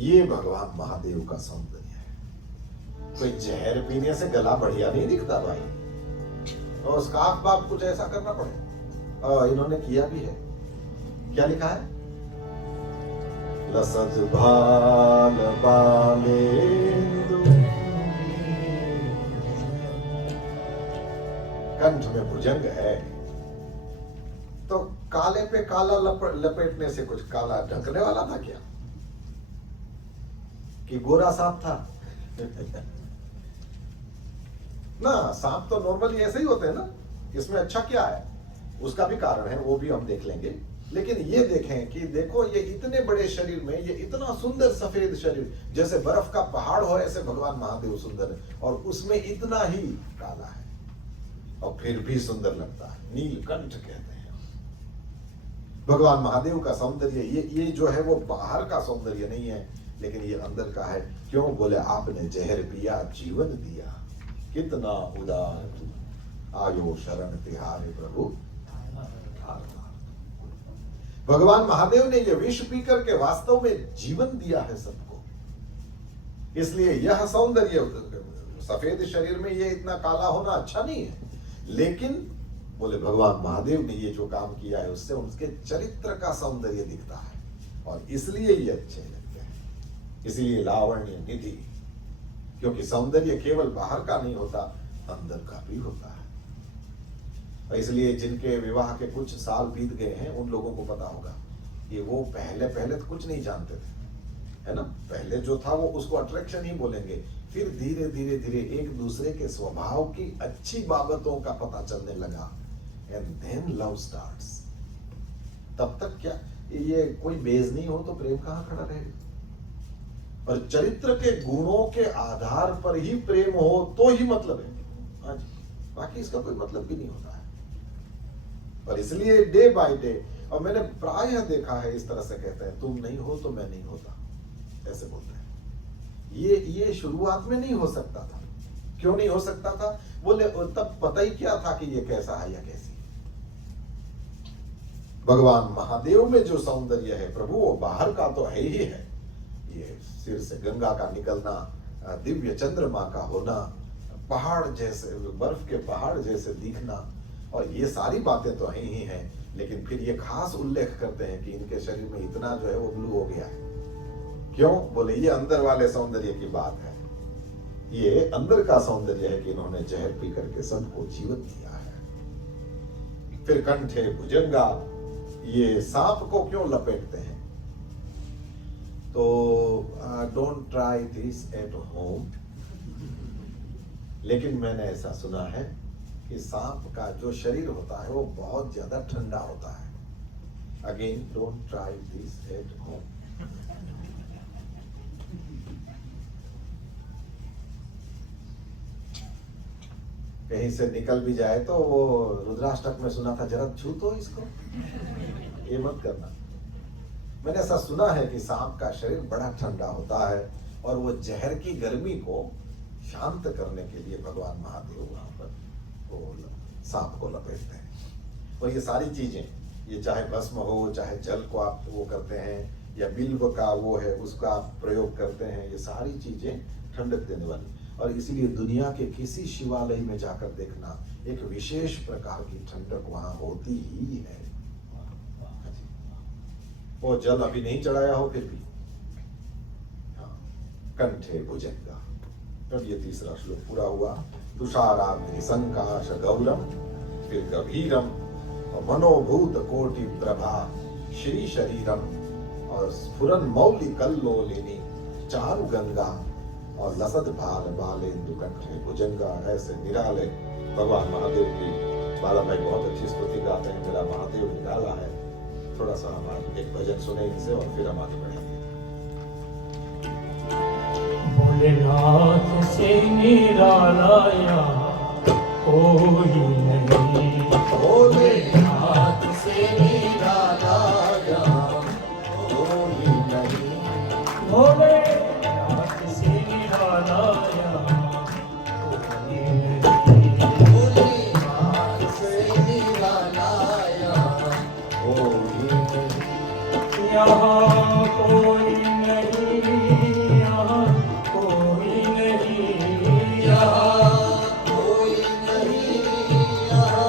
ये भगवान महादेव का सौंदर्य है। कोई जहर पीने से गला बढ़िया नहीं दिखता भाई, और स्कार्फ बाप कुछ ऐसा करना पड़े, और इन्होंने किया भी है। क्या लिखा है? लसज भाल बालेंदु, कंठ में भुजंग है, तो काले पे काला लपेटने से कुछ काला ढकने वाला था क्या, कि गोरा साफ था? ना, सांप तो नॉर्मली ऐसे ही होते हैं ना, इसमें अच्छा क्या है, उसका भी कारण है, वो भी हम देख लेंगे। लेकिन ये देखें कि देखो ये इतने बड़े शरीर में ये इतना सुंदर सफेद शरीर, जैसे बर्फ का पहाड़ हो ऐसे भगवान महादेव सुंदर है, और उसमें इतना ही काला है और फिर भी सुंदर लगता है, नीलकंठ कहते हैं। भगवान महादेव का सौंदर्य ये जो है वो बाहर का सौंदर्य नहीं है, लेकिन ये अंदर का है। क्यों? बोले आपने जहर पिया जीवन दिया, कितना उदार तू, आयो शरण तिहारे प्रभु। भगवान महादेव ने ये विष पी करके वास्तव में जीवन दिया है सबको, इसलिए यह सौंदर्य, सफेद शरीर में ये इतना काला होना अच्छा नहीं है, लेकिन बोले भगवान महादेव ने ये जो काम किया है उससे उनके चरित्र का सौंदर्य दिखता है, और इसलिए ये अच्छे लगते हैं। इसलिए लावण्य निधि, क्योंकि सौंदर्य केवल बाहर का नहीं होता, अंदर का भी होता है। और इसलिए जिनके विवाह के कुछ साल बीत गए हैं उन लोगों को पता होगा कि वो पहले तो कुछ नहीं जानते थे, है ना। पहले जो था वो उसको अट्रैक्शन ही बोलेंगे, फिर धीरे धीरे एक दूसरे के स्वभाव की अच्छी बाबतों का पता चलने लगा, एंड देन लव स्टार्ट्स। तब तक क्या ये कोई बेज नहीं हो तो प्रेम कहाँ खड़ा रहेगा। और चरित्र के गुणों के आधार पर ही प्रेम हो तो ही मतलब है, हाँ जी, बाकी इसका कोई मतलब भी नहीं होता है। और इसलिए डे बाय डे, और मैंने प्रायः देखा है इस तरह से कहते हैं, तुम नहीं हो तो मैं नहीं होता, ऐसे बोलते हैं। ये शुरुआत में नहीं हो सकता था। क्यों नहीं हो सकता था? बोले तब पता ही क्या था कि ये कैसा है या कैसी। भगवान महादेव में जो सौंदर्य है प्रभु, वो बाहर का तो है ही है। ये सिर से गंगा का निकलना, दिव्य चंद्रमा का होना, पहाड़ जैसे, बर्फ के पहाड़ जैसे दिखना, और ये सारी बातें तो है ही हैं। लेकिन फिर ये खास उल्लेख करते हैं कि इनके शरीर में इतना जो है वो ब्लू हो गया है। क्यों? बोले ये अंदर वाले सौंदर्य की बात है, ये अंदर का सौंदर्य है कि इन्होंने जहर पी करके सबको जीवन दिया है। फिर कंठे भुजंगा, ये सांप को क्यों लपेटते हैं? तो don't try this at home, लेकिन मैंने ऐसा सुना है कि सांप का जो शरीर होता है वो बहुत ज्यादा ठंडा होता है। Again don't try this at home. कहीं से निकल भी जाए तो वो रुद्राष्टक में सुना था, जरा छू तो इसको, ये मत करना। मैंने ऐसा सुना है कि सांप का शरीर बड़ा ठंडा होता है, और वो जहर की गर्मी को शांत करने के लिए भगवान महादेव वहां पर वो सांप को लपेटते हैं। और ये सारी चीजें, ये चाहे भस्म हो, चाहे जल को आप वो करते हैं, या बिल्व का वो है उसका आप प्रयोग करते हैं, ये सारी चीजें ठंडक देने वाली। और इसीलिए दुनिया के किसी शिवालय में जाकर देखना, एक विशेष प्रकार की ठंडक वहां होती ही है। वो जल अभी नहीं चढ़ाया हो फिर भी। हाँ, कंठे भुजंगा। तब ये तीसरा श्लोक पूरा हुआ। तुषाराग्नि संकाश गौरम, फिर गभीरम और मनोभूत कोटि प्रभा श्री शरीरम, और स्फुरन मौलि कल्लोलिनी चारु गंगा, और लसद भाल बालेन्दु कंठे भुजंगा। ऐसे निराले भगवान महादेव की बाला भाई बहुत अच्छी स्तुति गाते हैं। मेरा महादेव निराला है। थोड़ा सा हम आज एक भजन सुने इनसे और फिर हम आगे बढ़ेंगे। भोलेनाथ से निराला कोई नहीं, भोलेनाथ से निराला कोई नहीं, भोलेनाथ से निराला कोई नहीं, भोलेनाथ से निराला कोई नहीं, यहाँ कोई नहीं, यहाँ कोई नहीं, यहाँ कोई नहीं, यहाँ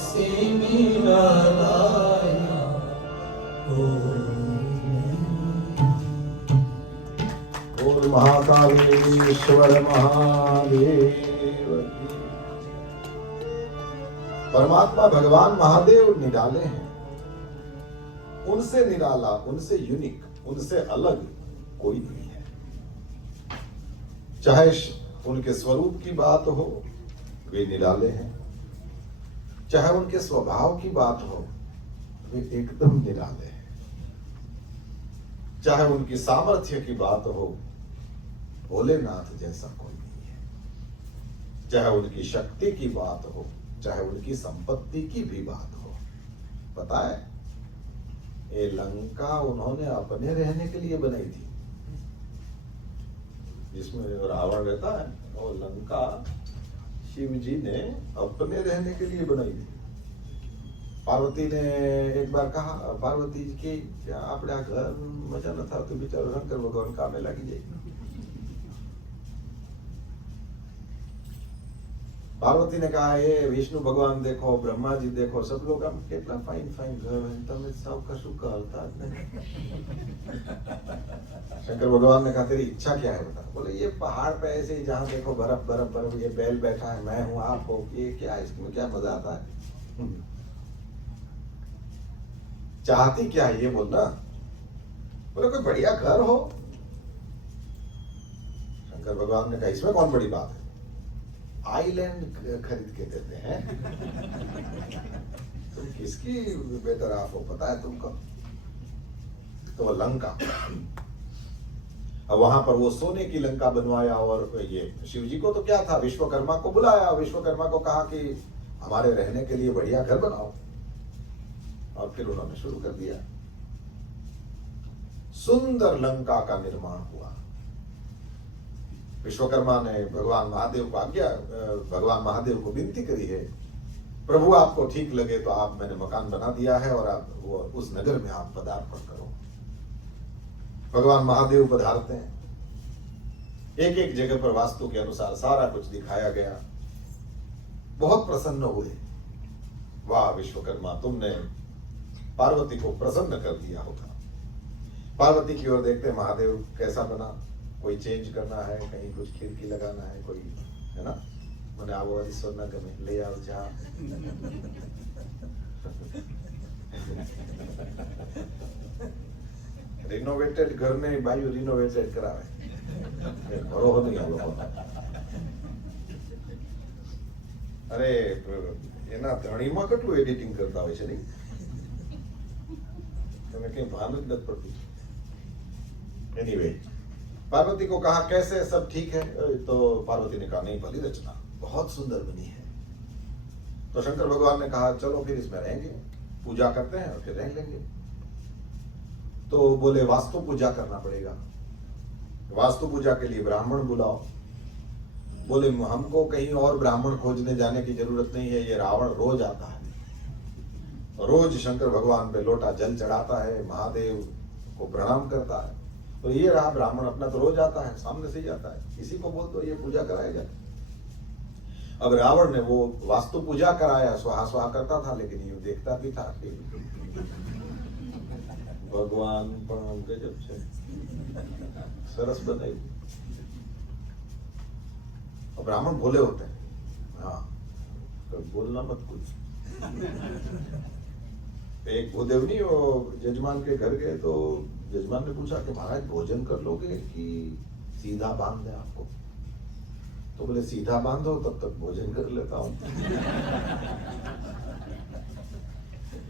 से मेरा लाया बोल महाकालेश्वर महादेव की। परमात्मा भगवान महादेव निराले हैं, उनसे निराला, उनसे यूनिक, उनसे अलग कोई नहीं है। चाहे उनके स्वरूप की बात हो, वे निराले हैं, चाहे उनके स्वभाव की बात हो, वे एकदम निराले हैं, चाहे उनकी सामर्थ्य की बात हो, भोलेनाथ जैसा कोई नहीं है, चाहे उनकी शक्ति की बात हो, चाहे उनकी संपत्ति की भी बात हो। पता है, ये लंका उन्होंने अपने रहने के लिए बनाई थी। जिसमें रावण रहता है, वो लंका शिव जी ने अपने रहने के लिए बनाई थी। पार्वती ने एक बार कहा, पार्वती जी की क्या अपने घर मजा न था तो बिचारो शंकर भगवान काम में लगी जाए। पार्वती ने कहा ये विष्णु भगवान देखो, ब्रह्मा जी देखो, सब लोग हम कितना फाइन फाइन તમે સૌ કશું કરતા જ नहीं। शंकर भगवान ने कहा तेरी इच्छा क्या है बता। बोले ये पहाड़ पे ऐसे ही जहाँ देखो बर्फ बर्फ बर्फ, ये बैल बैठा है, मैं हूँ, आप हो, ये क्या है, इसमें क्या मजा आता है। चाहती क्या है ये बोलना। बोले कोई बढ़िया घर हो। शंकर भगवान ने कहा इसमें कौन बड़ी बात है, आइलैंड खरीद के देते हैं। तुम किसकी बेटर आप हो पता है तुमको। तो लंका, अब वहां पर वो सोने की लंका बनवाया, और ये शिव जी को तो क्या था, विश्वकर्मा को बुलाया, विश्वकर्मा को कहा कि हमारे रहने के लिए बढ़िया घर बनाओ, और फिर उन्होंने शुरू कर दिया। सुंदर लंका का निर्माण हुआ। विश्वकर्मा ने भगवान महादेव को भगवान महादेव को विनती करी है, प्रभु आपको ठीक लगे तो आप, मैंने मकान बना दिया है और आप वो उस नगर में आप पदार्पण करो। भगवान महादेव पधारते हैं, एक एक जगह पर वास्तु के अनुसार सारा कुछ दिखाया गया। बहुत प्रसन्न हुए, वाह विश्वकर्मा तुमने पार्वती को प्रसन्न कर दिया होगा। पार्वती की ओर देखते महादेव कैसा बना, कोई चेंज करना है, कहीं कुछ खिड़की लगाना है, कोई है ना, मैंने आवो सोना गमे ले आओ जा। रिनोवेटेड घर में बायु रिनोवेटेड करावे, घरो नहीं आलो। अरे એના ધણીમાં કેટલું એડિટિંગ કરતા હોય છે નહીં, તમે કઈ ભાન જ નથી પડતું। एनीवे, पार्वती को कहा कैसे सब ठीक है, तो पार्वती ने कहा नहीं भली रचना बहुत सुंदर बनी है। तो शंकर भगवान ने कहा चलो फिर इसमें रहेंगे, पूजा करते हैं और फिर रह लेंगे। तो बोले वास्तु पूजा करना पड़ेगा, वास्तु पूजा के लिए ब्राह्मण बुलाओ। बोले हमको कहीं और ब्राह्मण खोजने जाने की जरूरत नहीं है, ये रावण रोज आता है, रोज शंकर भगवान पे लोटा जल चढ़ाता है, महादेव को प्रणाम करता है। तो ये रहा ब्राह्मण, अपना तो रोज आता है, सामने से ही आता है, किसी को बोल दो ये पूजा कराएगा। अब रावण ने वो वास्तु पूजा कराया, स्वाहा स्वाहा करता था, लेकिन यूं देखता भी था कि भगवान पण गजब छे, सरस बनाई। और ब्राह्मण भोले होते हैं, हाँ तो बोलना मत कुछ। एक भूदेव नहीं, वो जजमान के घर गए तो जजमान ने पूछा कि महाराज भोजन कर लोगे कि सीधा बांध दे आपको। तो बोले सीधा बांधो तब तक भोजन कर लेता हूं।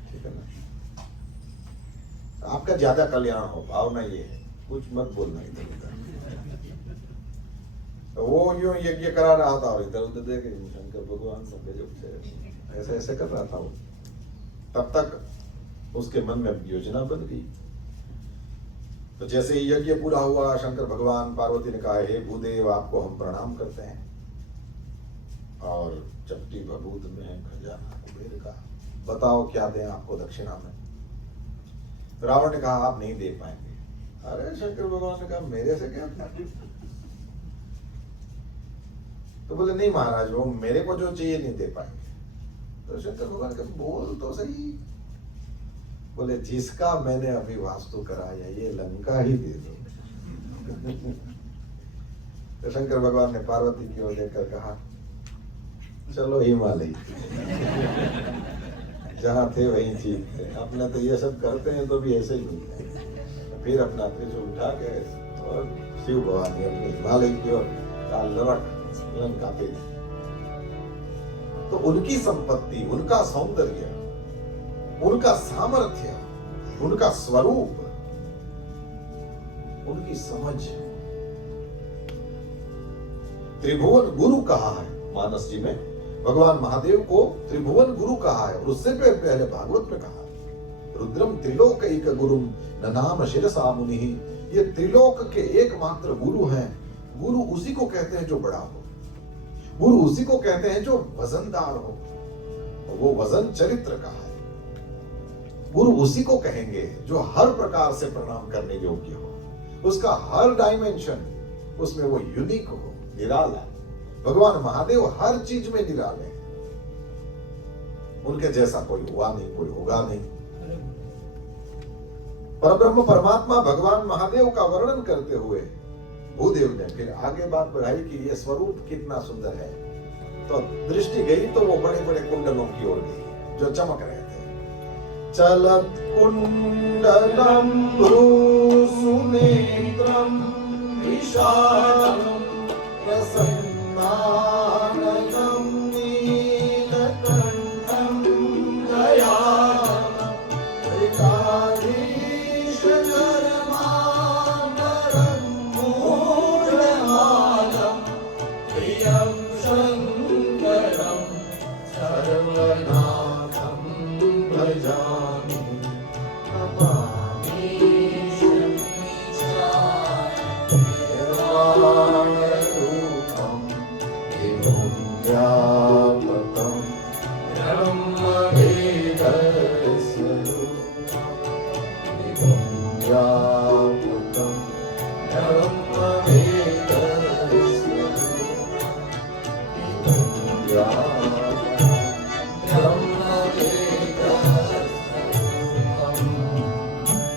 ठीक है ना, आपका ज्यादा कल्याण हो, भावना ये है, कुछ मत बोलना इधर उधर। तो वो यूं यज्ञ करा रहा था और इधर उधर देख शंकर भगवान ऐसे ऐसे कर रहा था वो। तब तक उसके मन में योजना बन गई। तो जैसे ही यज्ञ पूरा हुआ, शंकर भगवान, पार्वती ने कहा हे भूदेव आपको हम प्रणाम करते हैं, और चपटी भभूत में खजाना कुबेर का, बताओ क्या दें आपको दक्षिणा में। रावण ने कहा आप नहीं दे पाएंगे। अरे शंकर भगवान ने कहा मेरे से क्या। तो बोले नहीं महाराज वो मेरे को जो चाहिए नहीं दे पाएंगे। तो शंकर भगवान का बोल तो सही। बोले जिसका मैंने अभी वास्तु कराया ये लंका ही दे दो। तो शंकर भगवान ने पार्वती की ओर देखकर कहा चलो हिमालय। जहां थे वहीं ठीक थे, अपने तो ये सब करते हैं तो भी ऐसे ही मिलते हैं। फिर अपना त्रिशूल उठा के और शिव भगवान ने अपने हिमालय की ओर लड़क लंका पे। तो उनकी संपत्ति, उनका सौंदर्य, उनका सामर्थ्य, उनका स्वरूप, उनकी समझ, त्रिभुवन गुरु कहा है मानस जी में। भगवान महादेव को त्रिभुवन गुरु कहा है, और उससे पहले भागवत में कहा रुद्रम त्रिलोकैक गुरुम ननाम शिरसा मुनि। ये त्रिलोक के एकमात्र गुरु हैं। गुरु उसी को कहते हैं जो बड़ा हो, गुरु उसी को कहते हैं जो वजनदार हो, वो वजन चरित्र का है। गुरु उसी को कहेंगे जो हर प्रकार से प्रणाम करने योग्य हो, उसका हर डायमेंशन उसमें वो यूनिक हो, निराला। भगवान महादेव हर चीज में निराले हैं। उनके जैसा कोई हुआ नहीं, कोई होगा नहीं। परब्रह्म परमात्मा भगवान महादेव का वर्णन करते हुए भूदेव ने फिर आगे बात बढ़ाई कि ये स्वरूप कितना सुंदर है। तो दृष्टि गई तो वो बड़े बड़े कुंडलों की ओर गई जो चमक रहे थे। चलत कुंडलम भ्रूसुनेत्रम विशालम प्रसन्नाननं नीलकण्ठं दयालम् त्रिकालीशधर्मान्तरं मूढमालं प्रियं शङ्करं सर्वनाथं भजामि नमामि शमीशारूपं विमुक्त्यापतं ब्रह्मवेदस्वरूपं विमुक्त्यापतं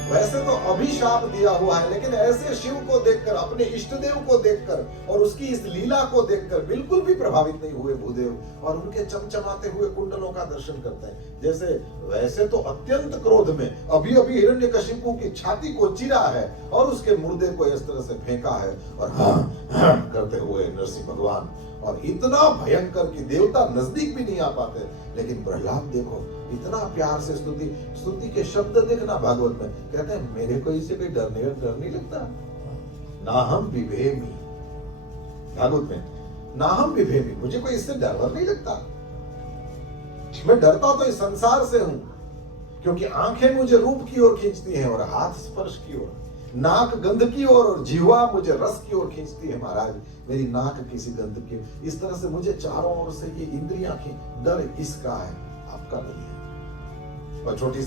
वैसे तो अभिशाप दिया हुआ है, लेकिन ऐसे शिव को देखकर, अपने इष्ट देव को देखकर और उसकी इस लीला को देखकर बिल्कुल भी प्रभावित नहीं हुए भूदेव, और उनके चमचमाते हुए कुंडलों का दर्शन करते हैं। जैसे वैसे तो अत्यंत क्रोध में अभी अभी हिरण्यकशिपु की छाती को चीरा है और उसके मुर्दे को इस तरह से फेंका है और करते हुए नरसिंह भगवान, और इतना भयंकर कि देवता नजदीक भी नहीं आ पाते। लेकिन प्रहलाद देखो इतना प्यार से स्तुति के शब्द देखना भागवत में, कहते हैं मेरे को इससे कोई डर नहीं लगता। ना हम विभेमी, भागवत में ना हम विभेमी, मुझे कोई इससे डर नहीं लगता। मैं डरता तो इस संसार से हूं, क्योंकि आंखें मुझे रूप की ओर खींचती हैं और हाथ स्पर्श की ओर, नाक गंध की ओर और जिह्वा मुझे रस की ओर खींचती है। महाराज मेरी नाक किसी गंध की, इस तरह से मुझे चारों ओर से ये इंद्रियां की डर इसका है, आपका नहीं है। और छोटे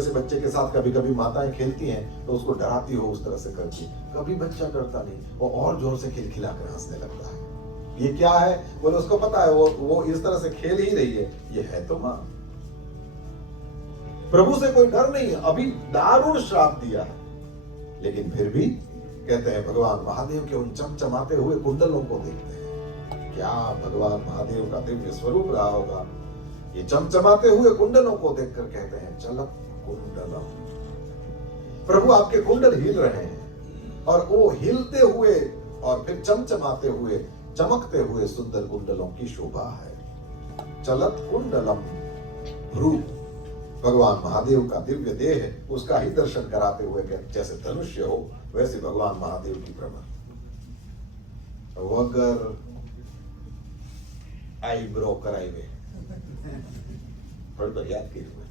से बच्चे के साथ कभी कभी माताएं खेलती हैं तो उसको डराती हो उस तरह से करती, कभी बच्चा डरता नहीं, वो और जोर से खिलखिला कर हंसने लगता है। ये क्या है बोले, उसको पता है वो इस तरह से खेल ही रही है, ये है तो मां। प्रभु से कोई डर नहीं है, अभी दारुण श्राप दिया है, लेकिन फिर भी कहते हैं भगवान महादेव के उन चमचमाते हुए कुंडलों को देखते हैं। क्या भगवान महादेव का दिव्य स्वरूप रहा होगा। ये चमचमाते हुए कुंडलों को देखकर कहते हैं चलत कुंडलम, प्रभु आपके कुंडल हिल रहे हैं, और वो हिलते हुए और फिर चमचमाते हुए चमकते हुए सुंदर कुंडलों की शोभा है। चलत कुंडलम भ्रू, भगवान महादेव का दिव्य देह है, उसका ही दर्शन कराते हुए जैसे धनुष्य हो वैसे भगवान महादेव की भ्रमर। वगर आईब्रो कराए हुए पर याद किए हुए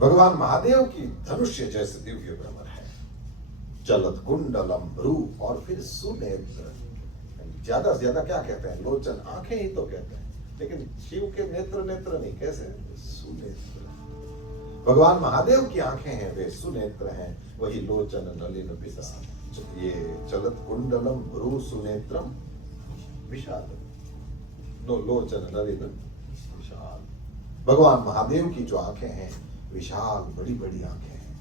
भगवान महादेव की धनुष्य जैसे दिव्य भ्रमर है। चलत कुंडलम भ्रू, और फिर सुनेत्र, ज्यादा से ज्यादा क्या कहते हैं, लोचन, आंखें ही तो कहते हैं, लेकिन शिव के नेत्र नहीं, कैसे सुनेत्र। भगवान महादेव की आंखें हैं वे सुनेत्र हैं, वही लोचन नलिन विशाल। ये चलत कुंडलम भ्रू सुनेत्रम विशाल, नो लोचन नलिन विशाल। भगवान महादेव की जो आंखें हैं विशाल, बड़ी बड़ी आंखें हैं।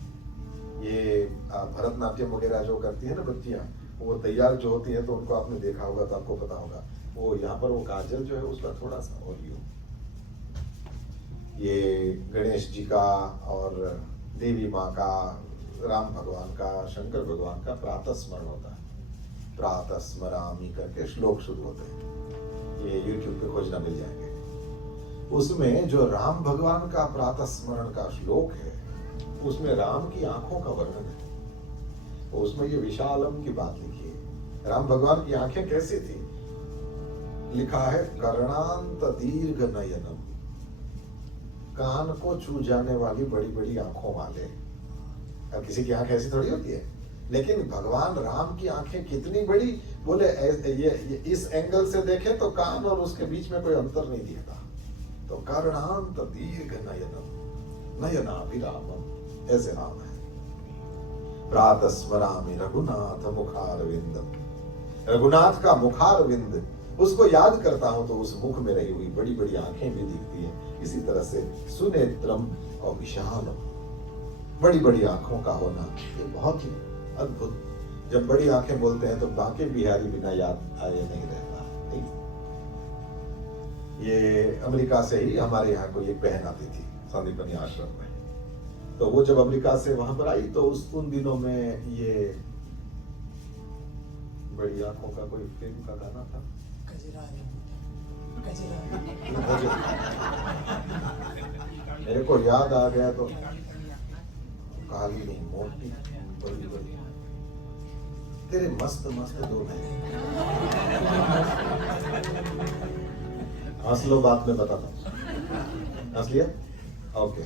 ये भरतनाट्यम वगैरह जो करती है ना बच्चियां, वो तैयार जो होती है तो उनको आपने देखा होगा तो आपको पता होगा, वो यहाँ पर वो काजल जो है उसका थोड़ा सा और ये गणेश जी का और देवी माँ का, राम भगवान का, शंकर भगवान का प्रातः स्मरण होता है। प्रातः स्मरामि करके श्लोक शुरू होते हैं, ये YouTube पे खोजना मिल जाएंगे। उसमें जो राम भगवान का प्रातः स्मरण का श्लोक है, उसमें राम की आंखों का वर्णन है। उसमें ये विशालम की बात लिखी है। राम भगवान की आंखें कैसी थी, लिखा है कर्णांत दीर्घ नयनम, कान को छू जाने वाली बड़ी बड़ी आंखों वाले। अब किसी की आंख ऐसी थोड़ी होती है, लेकिन भगवान राम की आंखें कितनी बड़ी, बोले ये इस एंगल से देखे तो कान और उसके बीच में कोई अंतर नहीं दिखता। तो कर्णांत दीर्घ नयनम, नयनाभिरामम, ऐसे नाम है। प्रातः स्मरामि रघुनाथ मुखारविंदम। रघुनाथ का मुखारविंद उसको याद करता हूं तो उस मुख में रही हुई बड़ी बड़ी आंखें भी दिखती हैं। इसी तरह से सुनेत्रम और विशालम, बड़ी बड़ी आंखों का होना ये बहुत ही अद्भुत। जब बड़ी आंखें बोलते हैं तो बांके बिहारी बिना याद आए नहीं रहता। नहीं, ये अमेरिका से ही हमारे यहाँ कोई एक बहन आती थी संदीपनी आश्रम में, तो वो जब अमेरिका से वहां पर आई तो उन दिनों में ये बड़ी आंखों का कोई फिल्म का गाना था, मेरे को याद आ गया तो काली नहीं मोटी बड़ी बड़ी तेरे मस्त मस्त दो हैं। हंस लो, बाद में बताता हूं। हंस लिया? ओके।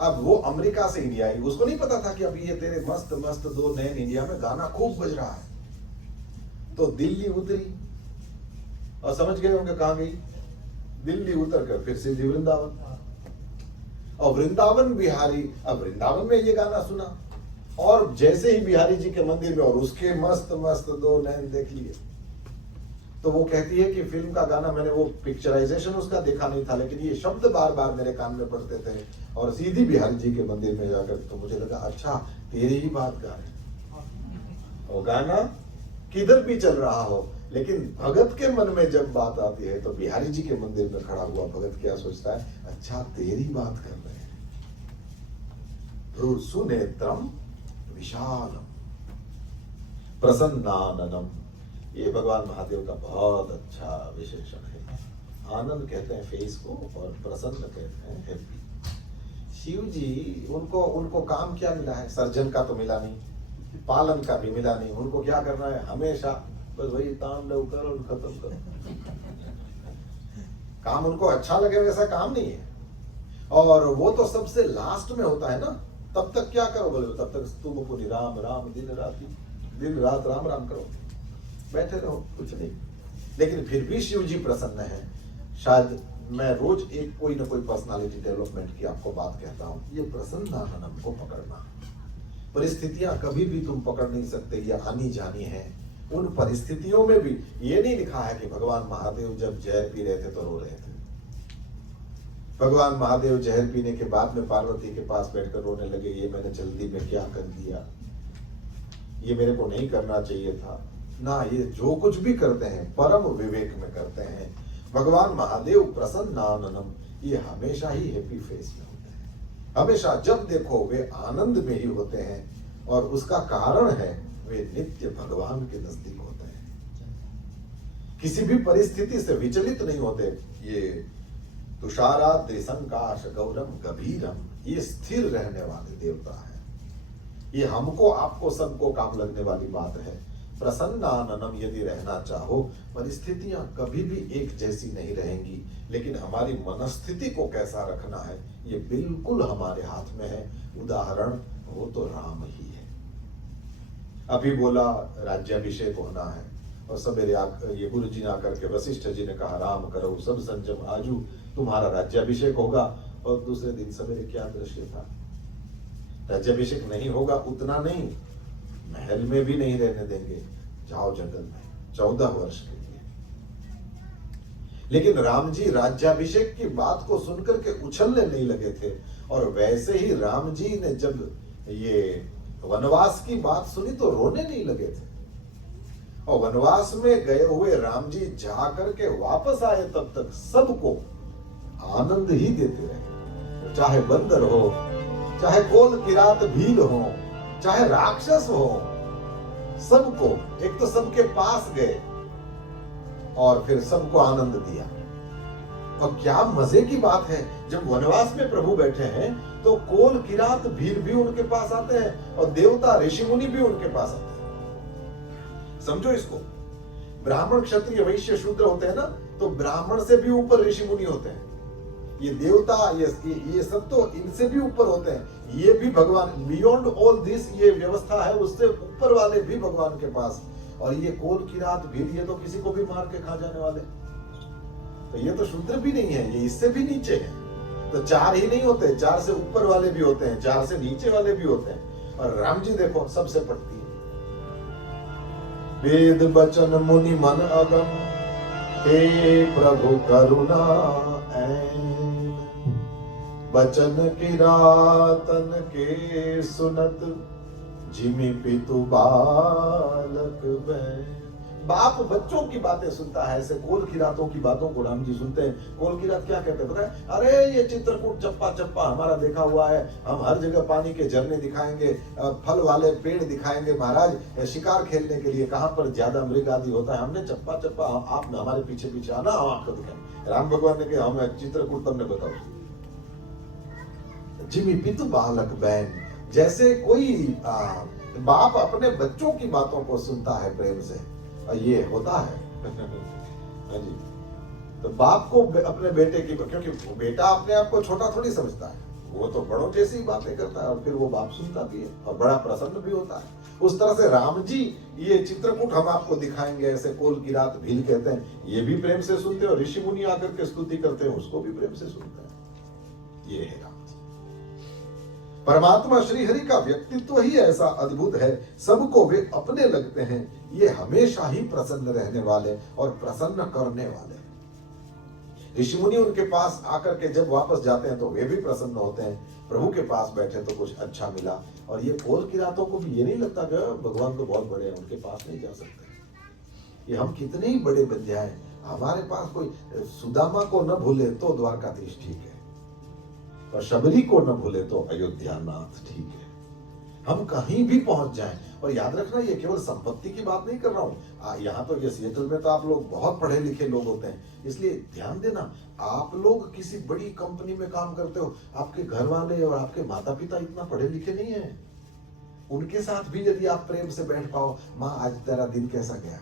अब वो अमेरिका से इंडिया आई, उसको नहीं पता था कि अभी ये तेरे मस्त मस्त दो नैन इंडिया में गाना खूब बज रहा है। तो दिल्ली उतरी और समझ गए होंगे कहां गई। दिल्ली उतर कर फिर सीधी वृंदावन, और वृंदावन बिहारी, अब वृंदावन में ये गाना सुना और जैसे ही बिहारी जी के मंदिर में और उसके मस्त मस्त दो नैन देख लिए, तो वो कहती है कि फिल्म का गाना, मैंने वो पिक्चराइजेशन उसका देखा नहीं था, लेकिन ये शब्द बार बार मेरे कान में पड़ते थे और सीधी बिहारी जी के मंदिर में जाकर तो मुझे लगा अच्छा तेरी ही बात गा रहे। वो गाना किधर भी चल रहा हो, लेकिन भगत के मन में जब बात आती है तो बिहारी जी के मंदिर में खड़ा हुआ भगत क्या सोचता है, अच्छा तेरी बात कर रहे हैं। सुनेत्रम विशालम प्रसन्नाननम, ये भगवान महादेव का बहुत अच्छा विशेषण है। आनंद कहते हैं फेस को और प्रसन्न कहते हैं हैप्पी। शिव जी उनको काम क्या मिला है, सर्जन का तो मिला नहीं, पालन का भी मिला नहीं, उनको क्या करना है, हमेशा बस वही तांडव करो और खत्म करो। काम उनको अच्छा लगे वैसा काम नहीं है, और वो तो सबसे लास्ट में होता है ना। तब तक क्या करो बोले, तब तक तुम पुनि राम राम दिन रात राम राम करो, बैठे रहो, कुछ नहीं। लेकिन फिर भी शिव जी प्रसन्न है। शायद मैं रोज एक कोई ना कोई पर्सनालिटी डेवलपमेंट की आपको बात कहता हूँ, ये प्रसन्नानंद को पकड़ना। परिस्थितियां कभी भी तुम पकड़ नहीं सकते, ये आनी जानी है। उन परिस्थितियों में भी ये नहीं लिखा है कि भगवान महादेव जब जहर पी रहे थे तो रो रहे थे। भगवान महादेव जहर पीने के बाद में पार्वती के पास बैठकर रोने लगे, ये मैंने जल्दी में क्या कर दिया, ये मेरे को नहीं करना चाहिए था ना। ये जो कुछ भी करते हैं परम विवेक में करते हैं। भगवान महादेव प्रसन्नाननम, ये हमेशा ही हैप्पी फेस में होते हैं। हमेशा जब देखो वे आनंद में ही होते हैं, और उसका कारण है वे नित्य भगवान के नजदीक होते हैं। किसी भी परिस्थिति से विचलित नहीं होते। ये तुषारा त्रिसंकाश गौरम गंभीरम, ये स्थिर रहने वाले देवता है। ये हमको आपको सबको काम लगने वाली बात है। प्रसन्नाननम, यदि रहना चाहो, परिस्थितियां कभी भी एक जैसी नहीं रहेंगी, लेकिन हमारी मनस्थिति को कैसा रखना है ये बिल्कुल हमारे हाथ में है। उदाहरण वो तो राम ही है। अभी बोला राज्याभिषेक होना है, और सवेरे ये गुरु जी ने आकर के वशिष्ठ जी ने कहा राम करो सब संजम आजू, तुम्हारा राज्याभिषेक होगा। और दूसरे दिन सवेरे क्या दृश्य था, राज्याभिषेक नहीं होगा उतना नहीं, महल में भी नहीं रहने देंगे, जाओ जंगल में 14 वर्ष के लिए। लेकिन राम जी राज्याभिषेक की बात को सुनकर के उछलने नहीं लगे थे। और वैसे ही राम जी ने जब ये वनवास की बात सुनी तो रोने नहीं लगे थे। और वनवास में गए हुए राम जी जा करके वापस आए, तब तक सबको आनंद ही देते रहे। चाहे बंदर हो, चाहे कोल किरात भील हो, चाहे राक्षस हो, सबको, एक तो सबके पास गए और फिर सबको आनंद दिया। और क्या मजे की बात है, जब वनवास में प्रभु बैठे हैं तो कोल किरात भील भी उनके पास आते हैं और देवता ऋषि मुनि भी उनके पास आते हैं। समझो इसको, ब्राह्मण क्षत्रिय वैश्य शूद्र होते हैं ना, तो ब्राह्मण से भी ऊपर ऋषि मुनि होते हैं। ये देवता ये सब तो इनसे भी ऊपर होते हैं। ये भी भगवान, बियॉन्ड ऑल दिस ये व्यवस्था है, उससे ऊपर वाले भी भगवान के पास। और ये कोल किरात भील, ये तो किसी को भी मार के खा जाने वाले, तो ये तो शूद्र भी नहीं है, ये इससे भी नीचे है। तो 4 ही नहीं होते, 4 से ऊपर वाले भी होते हैं, 4 से नीचे वाले भी होते हैं। और राम जी देखो सबसे पढ़ती है। वेद बचन मुनि मन अगम, हे प्रभु करुणा ऐन। बचन किरातन के सुनत, जिमि पितु बालक बैन। बाप बच्चों की बातें सुनता है, ऐसे कोल किरातों की बातों को राम जी सुनते हैं। कोल किरात क्या कहते हैं पता है? अरे ये चित्रकूट चप्पा चप्पा हमारा देखा हुआ है, हम हर जगह पानी के झरने दिखाएंगे, फल वाले पेड़ दिखाएंगे महाराज, शिकार खेलने के लिए कहां पर ज्यादा मृग आदि होता है, हमने चप्पा चप्पा, आप हमारे पीछे पीछे आना, हम आपको दिखाएंगे। राम भगवान ने कहा हम चित्रकूट तुमने बताओ। जिमि पितु बालक बैन, जैसे कोई बाप अपने बच्चों की बातों को सुनता है प्रेम से, ये होता है। हाँ जी, तो बाप को अपने बेटे की, क्योंकि बेटा अपने आप को छोटा थोड़ी समझता है, वो तो बड़ों जैसी ही बातें करता है, और फिर वो बाप सुनता भी है और बड़ा प्रसन्न भी होता है। उस तरह से राम जी ये चित्रकूट हम आपको दिखाएंगे, ऐसे कोल किरात भील कहते हैं, ये भी प्रेम से सुनते हैं, और ऋषि मुनि आकर के स्तुति करते हैं, उसको भी प्रेम से सुनते हैं। ये है राम जी। परमात्मा श्री हरि का व्यक्तित्व ही ऐसा अद्भुत है, सबको वे अपने लगते हैं। ये हमेशा ही प्रसन्न रहने वाले और प्रसन्न करने वाले। ऋषि मुनि उनके पास आकर के जब वापस जाते हैं तो वे भी प्रसन्न होते हैं, प्रभु के पास बैठे तो कुछ अच्छा मिला। और ये कोल किरातों को भी ये नहीं लगता कि भगवान तो बहुत बड़े हैं, उनके पास नहीं जा सकते। ये हम कितने ही बड़े बन जाए, हमारे पास कोई सुदामा को न भूले तो द्वारकाधीश ठीक है, और शबरी को न भूले तो अयोध्या नाथ ठीक है। हम कहीं भी पहुंच जाएं, और याद रखना ये केवल संपत्ति की बात नहीं कर रहा हूं। यहाँ तो ये सिएटल में तो आप लोग बहुत पढ़े लिखे लोग होते हैं, इसलिए ध्यान देना, आप लोग किसी बड़ी कंपनी में काम करते हो, आपके घर वाले और आपके माता पिता इतना पढ़े लिखे नहीं है, उनके साथ भी यदि आप प्रेम से बैठ पाओ, माँ आज तेरा दिन कैसा गया,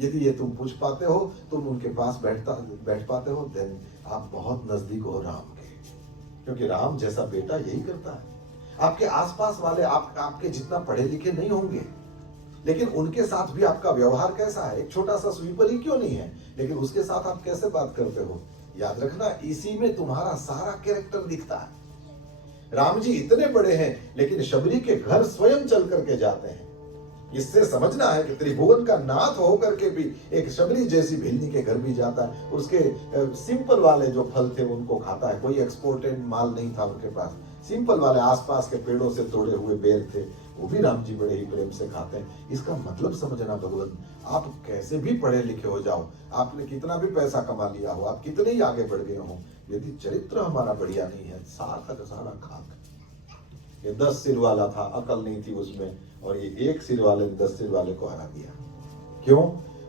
यदि ये तुम पूछ पाते हो, तुम उनके पास बैठ पाते हो, देन आप बहुत नजदीक हो राम के, क्योंकि राम जैसा बेटा यही करता है। आपके आसपास वाले आपके जितना पढ़े लिखे नहीं होंगे, लेकिन उनके साथ भी आपका व्यवहार कैसा है, एक छोटा सा स्वीपर ही क्यों नहीं है, लेकिन उसके साथ आप कैसे बात करते हो, याद रखना इसी में तुम्हारा सारा कैरेक्टर दिखता है। राम जी इतने बड़े हैं, लेकिन शबरी के घर स्वयं चल करके जाते हैं। इससे समझना है कि त्रिभुवन का नाथ होकर के भी एक शबरी जैसी भिल्ली के घर भी जाता है, उसके सिंपल वाले जो फल थे उनको खाता है, कोई एक्सपोर्टेड माल नहीं था उनके पास, सिंपल वाले आसपास के पेड़ों से तोड़े हुए बेल थे, वो भी राम जी बड़े ही प्रेम से खाते हैं। इसका मतलब समझना भगवान, आप कैसे भी पढ़े लिखे हो जाओ, आपने कितना भी पैसा कमा लिया हो, आप कितने ही आगे बढ़ गए हो, यदि चरित्र हमारा बढ़िया नहीं है, सार्थक सारा खाक। ये 10 सिर वाला था, अकल नहीं थी उसमें, और ये 1 सिर वाले ने 10 सिर वाले को हरा दिया। क्यों?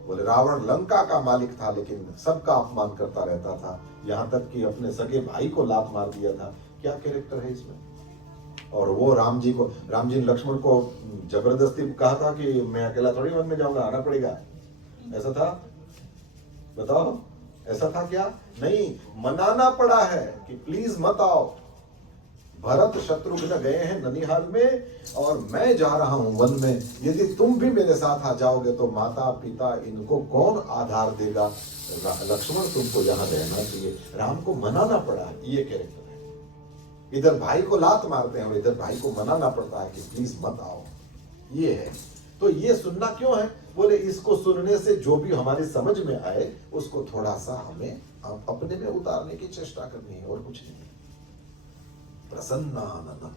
बोले रावण लंका का मालिक था, लेकिन सबका अपमान करता रहता था, यहाँ तक कि अपने सगे भाई को लात मार दिया था। क्या कैरेक्टर है इसमें? और वो राम जी ने लक्ष्मण को जबरदस्ती कहा था कि मैं अकेला थोड़ी वन में जाऊंगा, आना पड़ेगा, ऐसा था? बताओ, ऐसा था क्या? नहीं, मनाना पड़ा है कि प्लीज मत आओ। भरत शत्रुघ्न गए हैं ननिहाल में, और मैं जा रहा हूं वन में, यदि तुम भी मेरे साथ आ जाओगे तो माता पिता इनको कौन आधार देगा, लक्ष्मण तुमको यहाँ रहना चाहिए। राम को मनाना पड़ा, ये कैरेक्टर है। इधर भाई को लात मारते हैं और इधर भाई को मनाना पड़ता है कि प्लीज मत आओ, ये है। तो ये सुनना क्यों है? बोले इसको सुनने से जो भी हमारी समझ में आए उसको थोड़ा सा हमें अपने में उतारने की चेष्टा करनी है, और कुछ नहीं। प्रसन्नानंदम,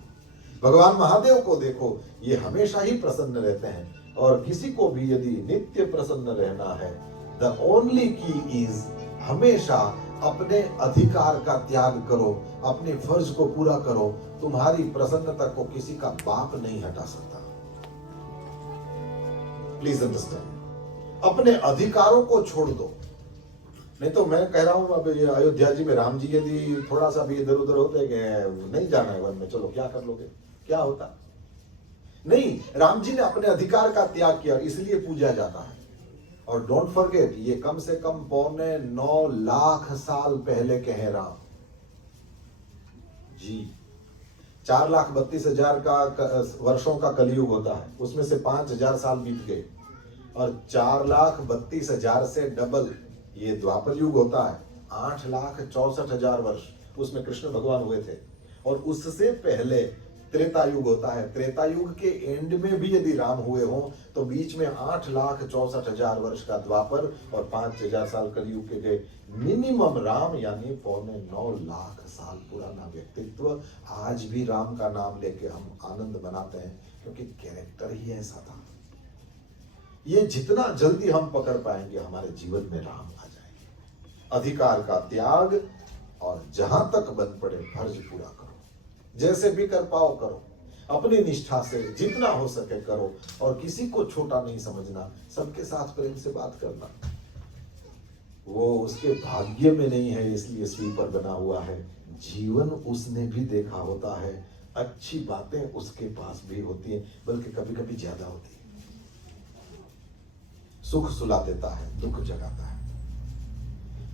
भगवान महादेव को देखो, ये हमेशा ही प्रसन्न रहते हैं, और किसी को भी यदि नित्य प्रसन्न रहना है, द ओनली की इज हमेशा अपने अधिकार का त्याग करो, अपने फर्ज को पूरा करो। तुम्हारी प्रसन्नता को किसी का बाप नहीं हटा सकता। प्लीज अंडरस्टैंड, अपने अधिकारों को छोड़ दो। नहीं तो मैं कह रहा हूं, अब ये अयोध्या जी में राम जी यदि थोड़ा सा भी इधर उधर होते कि नहीं जाना है वन में, चलो क्या कर लोगे, क्या होता? नहीं, राम जी ने अपने अधिकार का त्याग किया, इसलिए पूजा जाता है। और डोंट फॉरगेट, ये कम से कम 9.25 लाख साल पहले के हैं राम जी। 4,32,000 का वर्षों का कलयुग होता है, उसमें से 5,000 साल बीत गए, और 4,32,000 से डबल ये द्वापर युग होता है, 8,64,000 वर्ष, उसमें कृष्ण भगवान हुए थे। और उससे पहले त्रेता युग होता है, त्रेता युग के एंड में भी यदि राम हुए हों तो बीच में 8,64,000 वर्ष का द्वापर और 5,000 साल कलयुग के गए। मिनिमम राम यानी 8.25 लाख साल पुराना व्यक्तित्व। आज भी राम का नाम लेके हम आनंद मनाते हैं क्योंकि कैरेक्टर ही ऐसा था। ये जितना जल्दी हम पकड़ पाएंगे हमारे जीवन में राम आ जाएंगे। अधिकार का त्याग और जहां तक बन पड़े फर्ज पूरा करो, जैसे भी कर पाओ करो, अपनी निष्ठा से जितना हो सके करो और किसी को छोटा नहीं समझना, सबके साथ प्रेम से बात करना। वो उसके भाग्य में नहीं है इसलिए स्वीपर बना हुआ है, जीवन उसने भी देखा होता है, अच्छी बातें उसके पास भी होती हैं, बल्कि कभी कभी ज्यादा होती है। सुख सुला देता है, दुख जगाता है।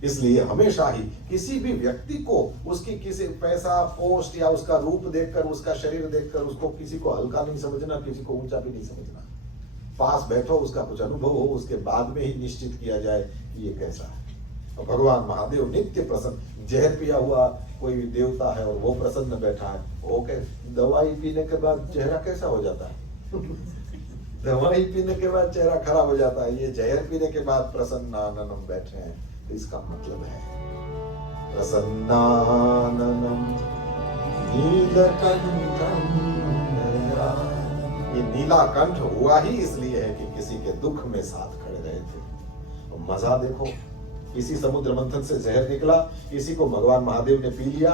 इसलिए हमेशा ही किसी भी व्यक्ति को उसकी किसी पैसा, पोस्ट या उसका रूप देखकर, उसका शरीर देखकर उसको किसी को हल्का नहीं समझना, किसी को ऊंचा भी नहीं समझना। पास बैठो, उसका कुछ अनुभव हो, उसके बाद में ही निश्चित किया जाए कि ये कैसा है। और भगवान महादेव नित्य प्रसन्न, जहर पिया हुआ कोई देवता है और वो प्रसन्न बैठा है, वो दवाई पीने के बाद चेहरा कैसा हो जाता है? दवाई पीने के बाद चेहरा खराब हो जाता है, ये जहर पीने के बाद प्रसन्नाननम बैठे हैं, तो इसका मतलब है प्रसन्नाननम नीलकंठम। ये नीलाकंठ हुआ ही इसलिए है कि किसी के दुख में साथ खड़े रहे थे। और मजा देखो, किसी समुद्र मंथन से जहर निकला, किसी को भगवान महादेव ने पी लिया,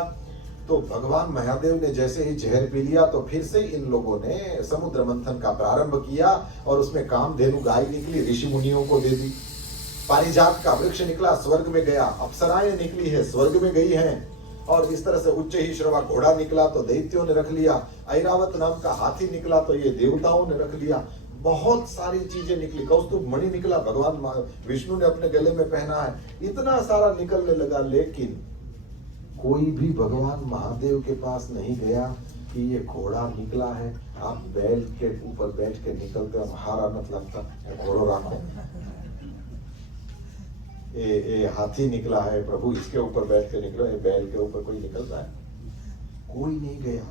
तो भगवान महादेव ने जैसे ही जहर पी लिया तो फिर से इन लोगों ने समुद्र मंथन का प्रारंभ किया और उसमें कामधेनु गाय निकली, ऋषि मुनियों को दे दी। पारिजात का वृक्ष निकला, स्वर्ग में गया, अप्सराएं निकली है, स्वर्ग में गई हैं। और इस तरह से उच्च ही श्रवा घोड़ा निकला तो दैत्यों ने रख लिया, ऐरावत नाम का हाथी निकला तो ये देवताओं ने रख लिया। बहुत सारी चीजें निकली, कौस्तुभ मणि निकला, भगवान विष्णु ने अपने गले में पहना है, इतना सारा निकलने लगा। लेकिन कोई भी भगवान महादेव के पास नहीं गया कि ये घोड़ा निकला है, आप बैल के ऊपर बैठ के निकलते हो, हारा मत लगता, घोड़ो राखो। ये हाथी निकला है प्रभु, इसके ऊपर बैठ के निकलो, ये बैल के ऊपर कोई निकलता है? कोई नहीं गया।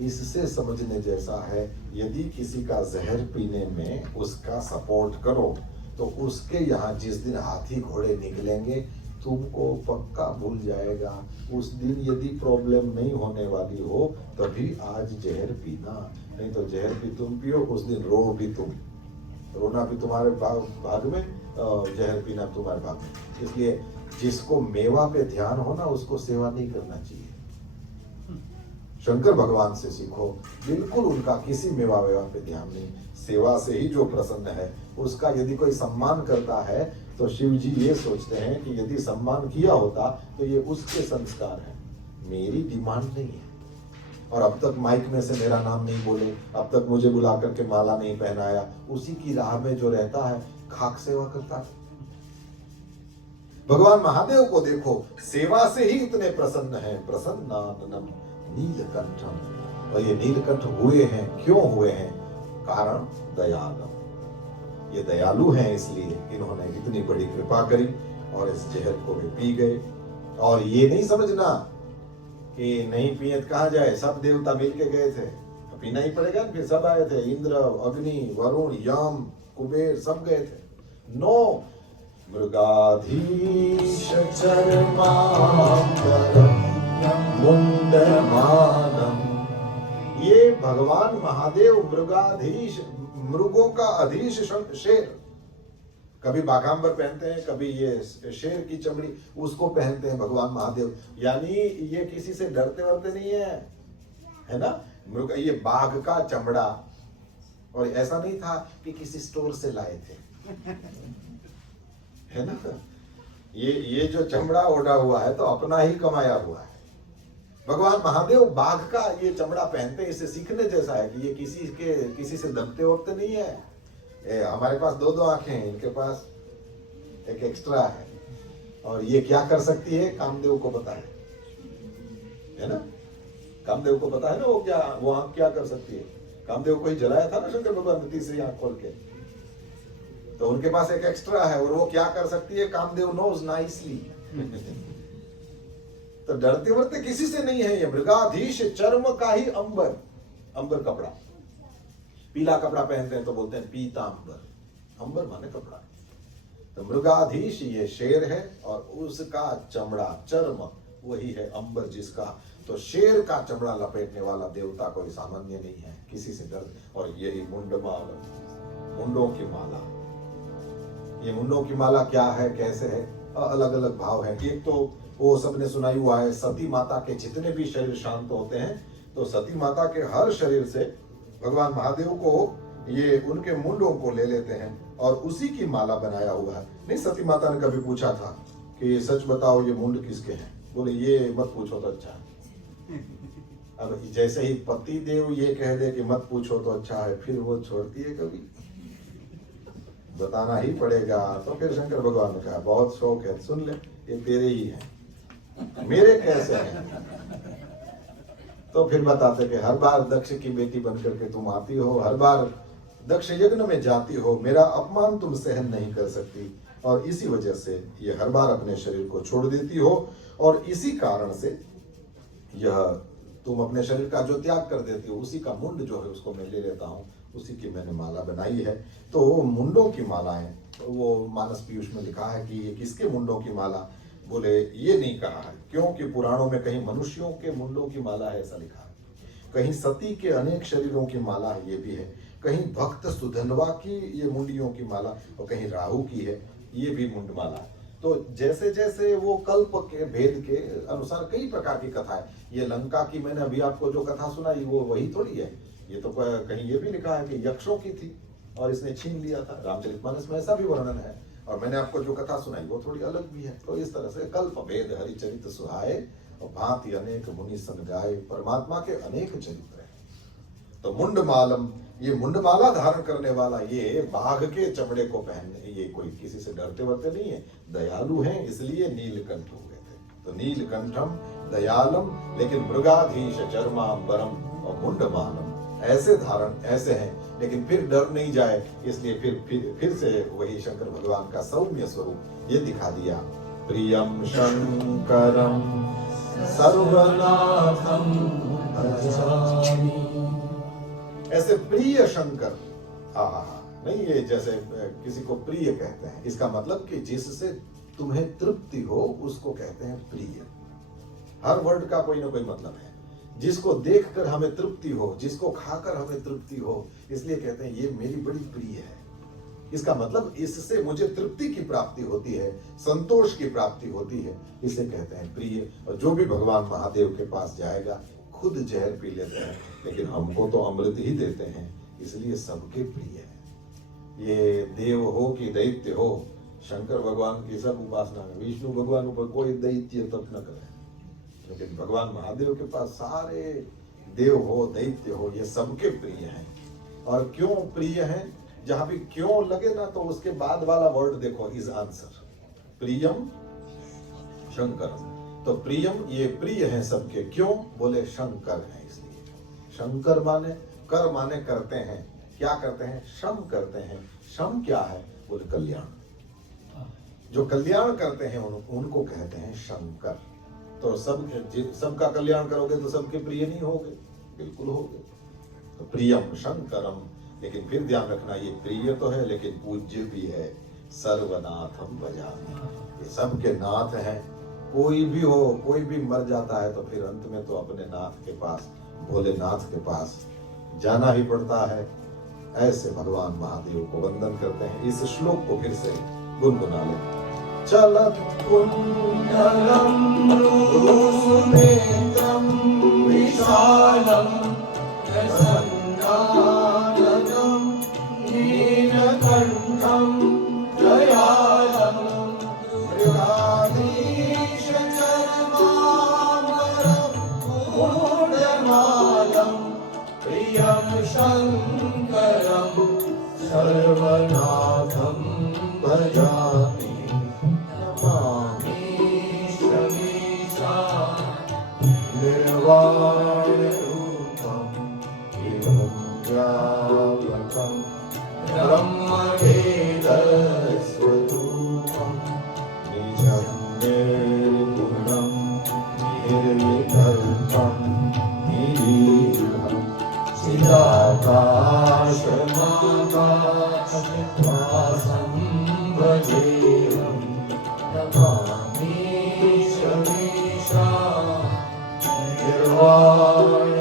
इससे समझने जैसा है, यदि किसी का जहर पीने में उसका सपोर्ट करो तो उसके यहाँ जिस दिन हाथी घोड़े निकलेंगे तुमको पक्का भूल जाएगा। उस दिन यदि प्रॉब्लम नहीं होने वाली हो तभी आज जहर पीना, नहीं तो जहर भी तुम पियो, उस दिन रो भी तुम, रोना भी तुम्हारे भाग में, जहर पीना तुम्हारे भाग में। इसलिए जिसको मेवा पे ध्यान हो ना, उसको सेवा नहीं करना चाहिए। शंकर भगवान से सीखो, बिल्कुल उनका किसी मेवा वेवा पे ध्यान नहीं, सेवा से ही जो प्रसन्न है उसका यदि कोई सम्मान करता है तो शिव जी ये सोचते हैं कि यदि सम्मान किया होता तो ये उसके संस्कार है, मेरी डिमांड नहीं है। और अब तक माइक में से मेरा नाम नहीं बोले, अब तक मुझे बुला करके माला नहीं पहनाया, उसी की राह में जो रहता है खाक सेवा करता है। भगवान महादेव को देखो, सेवा से ही इतने प्रसन्न हैं, प्रसन्नाननम नीलकंठम। और ये नीलकंठ हुए हैं, क्यों हुए हैं? कारण दयालु। ये दयालु हैं, इसलिए इन्होंने इतनी बड़ी कृपा करी और इस जहर को भी पी गए। और ये नहीं समझना कि नहीं पिए तो कहाँ जाए, सब देवता मिलके गए थे, तो पीना ही पड़ेगा। फिर सब आए थे, इंद्र, अग्नि, वरुण, यम, कुबेर, सब गए थे। नो, मृगाधीश चरमांबरम मुंडमानम। ये भगवान महादेव मृगाधीश, मृगों का अधीश शेर, कभी बाघांबर पहनते हैं, कभी ये शेर की चमड़ी उसको पहनते हैं भगवान महादेव। यानी ये किसी से डरते वरते नहीं है ना। मृग, ये बाघ का चमड़ा, और ऐसा नहीं था कि किसी स्टोर से लाए थे, है ना। ये जो चमड़ा ओढ़ा हुआ है तो अपना ही कमाया हुआ है। भगवान महादेव बाघ का ये चमड़ा पहनते हैं, इससे सीखने जैसा है कि ये किसी से दबते वक्त नहीं है। हमारे पास दो आंखें हैं, इनके पास एक एक्स्ट्रा है, और ये क्या कर सकती है कामदेव को पता है ना। कामदेव को पता है ना वो आंख क्या कर सकती है। कामदेव को ही जलाया था ना शंकर भगवान ने तीसरी आंख खोल के, तो उनके पास एक एक्स्ट्रा है, और वो क्या कर सकती है कामदेव नोज नाइसली। तो डरते वरते किसी से नहीं है ये। मृगाधीश चर्म का ही अंबर, अंबर कपड़ा, पीला कपड़ा पहनते हैं तो बोलते हैं पीतांबर, अंबर माने कपड़ा। तो मृगाधीश ये शेर है और उसका चमड़ा चर्म वही है अंबर जिसका। तो शेर का चमड़ा लपेटने वाला देवता कोई सामान्य नहीं है, किसी से डर। और यही मुंडमाला, मुंडों की माला। ये मुंडों की माला क्या है, कैसे है, अलग अलग भाव है। एक तो वो सबने सुना ही हुआ है, सती माता के जितने भी शरीर शांत होते हैं तो सती माता के हर शरीर से भगवान महादेव को ये उनके मुंडों को ले लेते हैं और उसी की माला बनाया हुआ है। नहीं, सती माता ने कभी पूछा था कि सच बताओ ये मुंड किसके हैं? बोले ये मत पूछो तो अच्छा है। अब जैसे ही पति देव ये कह दे कि मत पूछो तो अच्छा है, फिर वो छोड़ती है कभी? बताना ही पड़ेगा। तो फिर शंकर भगवान ने कहा बहुत शौक है, सुन ले, ये तेरे ही है, मेरे कैसे हैं? तो फिर बताते कि हर बार दक्ष की बेटी बनकर के तुम आती हो, हर बार दक्ष यज्ञ में जाती हो, मेरा अपमान तुम सहन नहीं कर सकती और इसी वजह से ये हर बार अपने शरीर को छोड़ देती हो और इसी कारण से यह तुम अपने शरीर का जो त्याग कर देती हो उसी का मुंड जो है उसको मैं ले लेता हूँ, उसी की मैंने माला बनाई है। तो मुंडों की मालाएं, वो मानस पीयूष में लिखा है कि ये किसके मुंडों की माला? बोले ये नहीं कहा है, क्योंकि पुराणों में कहीं मनुष्यों के मुंडों की माला है ऐसा लिखा है, कहीं सती के अनेक शरीरों की माला है ये भी है, कहीं भक्त सुधनवा की ये मुंडियों की माला और कहीं राहु की है ये भी मुंड माला है। तो जैसे जैसे वो कल्प के भेद के अनुसार कई प्रकार की कथा है। ये लंका की मैंने अभी आपको जो कथा सुनाई वो वही थोड़ी है, ये तो कहीं ये भी लिखा है कि यक्षों की थी और इसने छीन लिया था। रामचरितमानस में ऐसा भी वर्णन है और मैंने आपको जो कथा सुनाई वो थोड़ी अलग भी है। तो इस तरह से कल्प भेद हरिचरित सुहाए और भांति अनेक मुनि सन गाए, परमात्मा के अनेक चरित्र हैं। तो मुंडमालम, ये मुंडमाला धारण करने वाला ये बाघ के चमड़े को पहनने, ये कोई किसी से डरते वरते नहीं है, दयालु हैं इसलिए नीलकंठ हो गए थे। तो नीलकंठम दयालम, लेकिन मृगाधीश चर्मांबरम और मुंडमालम ऐसे धारण ऐसे हैं, लेकिन फिर डर नहीं जाए इसलिए फिर से वही शंकर भगवान का सौम्य स्वरूप ये दिखा दिया। प्रियम शंकरम सर्वनाथम भजामि। ऐसे प्रिय शंकर, नहीं ये जैसे किसी को प्रिय कहते हैं, इसका मतलब कि जिससे तुम्हें तृप्ति हो उसको कहते हैं प्रिय। हर वर्ड का कोई ना कोई मतलब है। जिसको देखकर हमें तृप्ति हो, जिसको खाकर हमें तृप्ति हो, इसलिए कहते हैं ये मेरी बड़ी प्रिय है। इसका मतलब इससे मुझे तृप्ति की प्राप्ति होती है, संतोष की प्राप्ति होती है, इसे कहते हैं प्रिय। और जो भी भगवान महादेव के पास जाएगा खुद जहर पी लेते हैं, लेकिन हमको तो अमृत ही देते हैं, इसलिए सबके प्रिय है। ये देव हो कि दैत्य हो, शंकर भगवान की सब उपासना में, विष्णु भगवान ऊपर कोई दैत्य तप न करे, लेकिन भगवान महादेव के पास सारे देव हो दैत्य हो ये सबके प्रिय हैं। और क्यों प्रिय हैं, जहां भी क्यों लगे ना तो उसके बाद वाला वर्ड देखो, इज आंसर। प्रियम शंकर, तो प्रियम ये प्रिय हैं सबके, क्यों? बोले शंकर हैं इसलिए। शंकर माने कर माने करते हैं, क्या करते हैं? श्रम करते हैं। श्रम क्या है? बोले कल्याण। जो कल्याण करते हैं उनको कहते हैं शंकर। तो सबका कल्याण करोगे तो सबके प्रिय नहीं होगे? बिल्कुल होगे। तो प्रियम शंकरम, लेकिन फिर ध्यान रखना ये प्रिय तो है लेकिन पूज्य भी है। सर्वनाथम भजामि, ये सबके नाथ हैं। कोई भी हो, कोई भी मर जाता है तो फिर अंत में तो अपने नाथ के पास, भोलेनाथ के पास जाना ही पड़ता है। ऐसे भगवान महादेव को वंदन करते हैं। इस श्लोक को फिर से गुनगुना लें। चलत कुंडलम सुनेत्रम विशालम प्रसन्नाननम नीलकंठम दयालम मृगाधीश चर्मांबरम मुंडमालम प्रियम शंकरम सर्वनाथम भजामि। निर्वाण रूपम एवं व्यापकम ब्रह्मवेद स्वरूपम निजं निर्गुणं निर्विकल्पं निरीहं वासं भजेऽहं नमामि शमीशां निर्वाणरूपं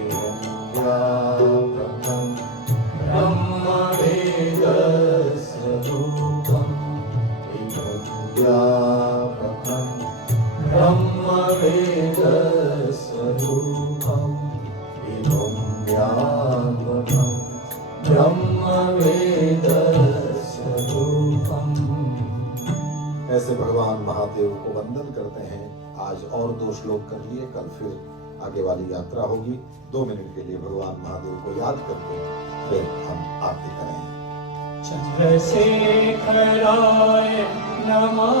एवं व्यापकं ब्रह्मवेदस्वरूपम् एवं व्यापकं ब्रह्मवेदस्वरूपम् एवं व्यापकं ब्रह्मवेदस्वरूपम्। ऐसे भगवान महादेव को वंदन करते हैं। आज और 2 श्लोक कर लिए, कल फिर आगे वाली यात्रा होगी। 2 मिनट के लिए भगवान महादेव को याद करके फिर हम आरती करेंगे। चंद्रशेखराय नमो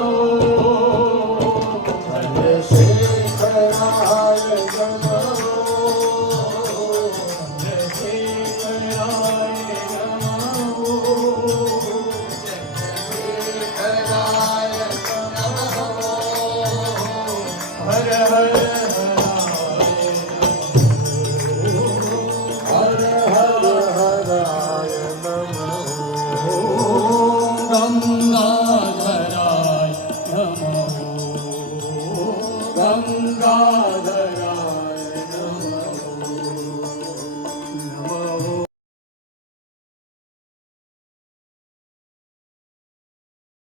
चंद्रशेखराय नमो चंद्रशेखराय नमो चंद्रशेखराय नमो हर हर हर हर हराय नमो गंगाधराय नमो गंगाधराय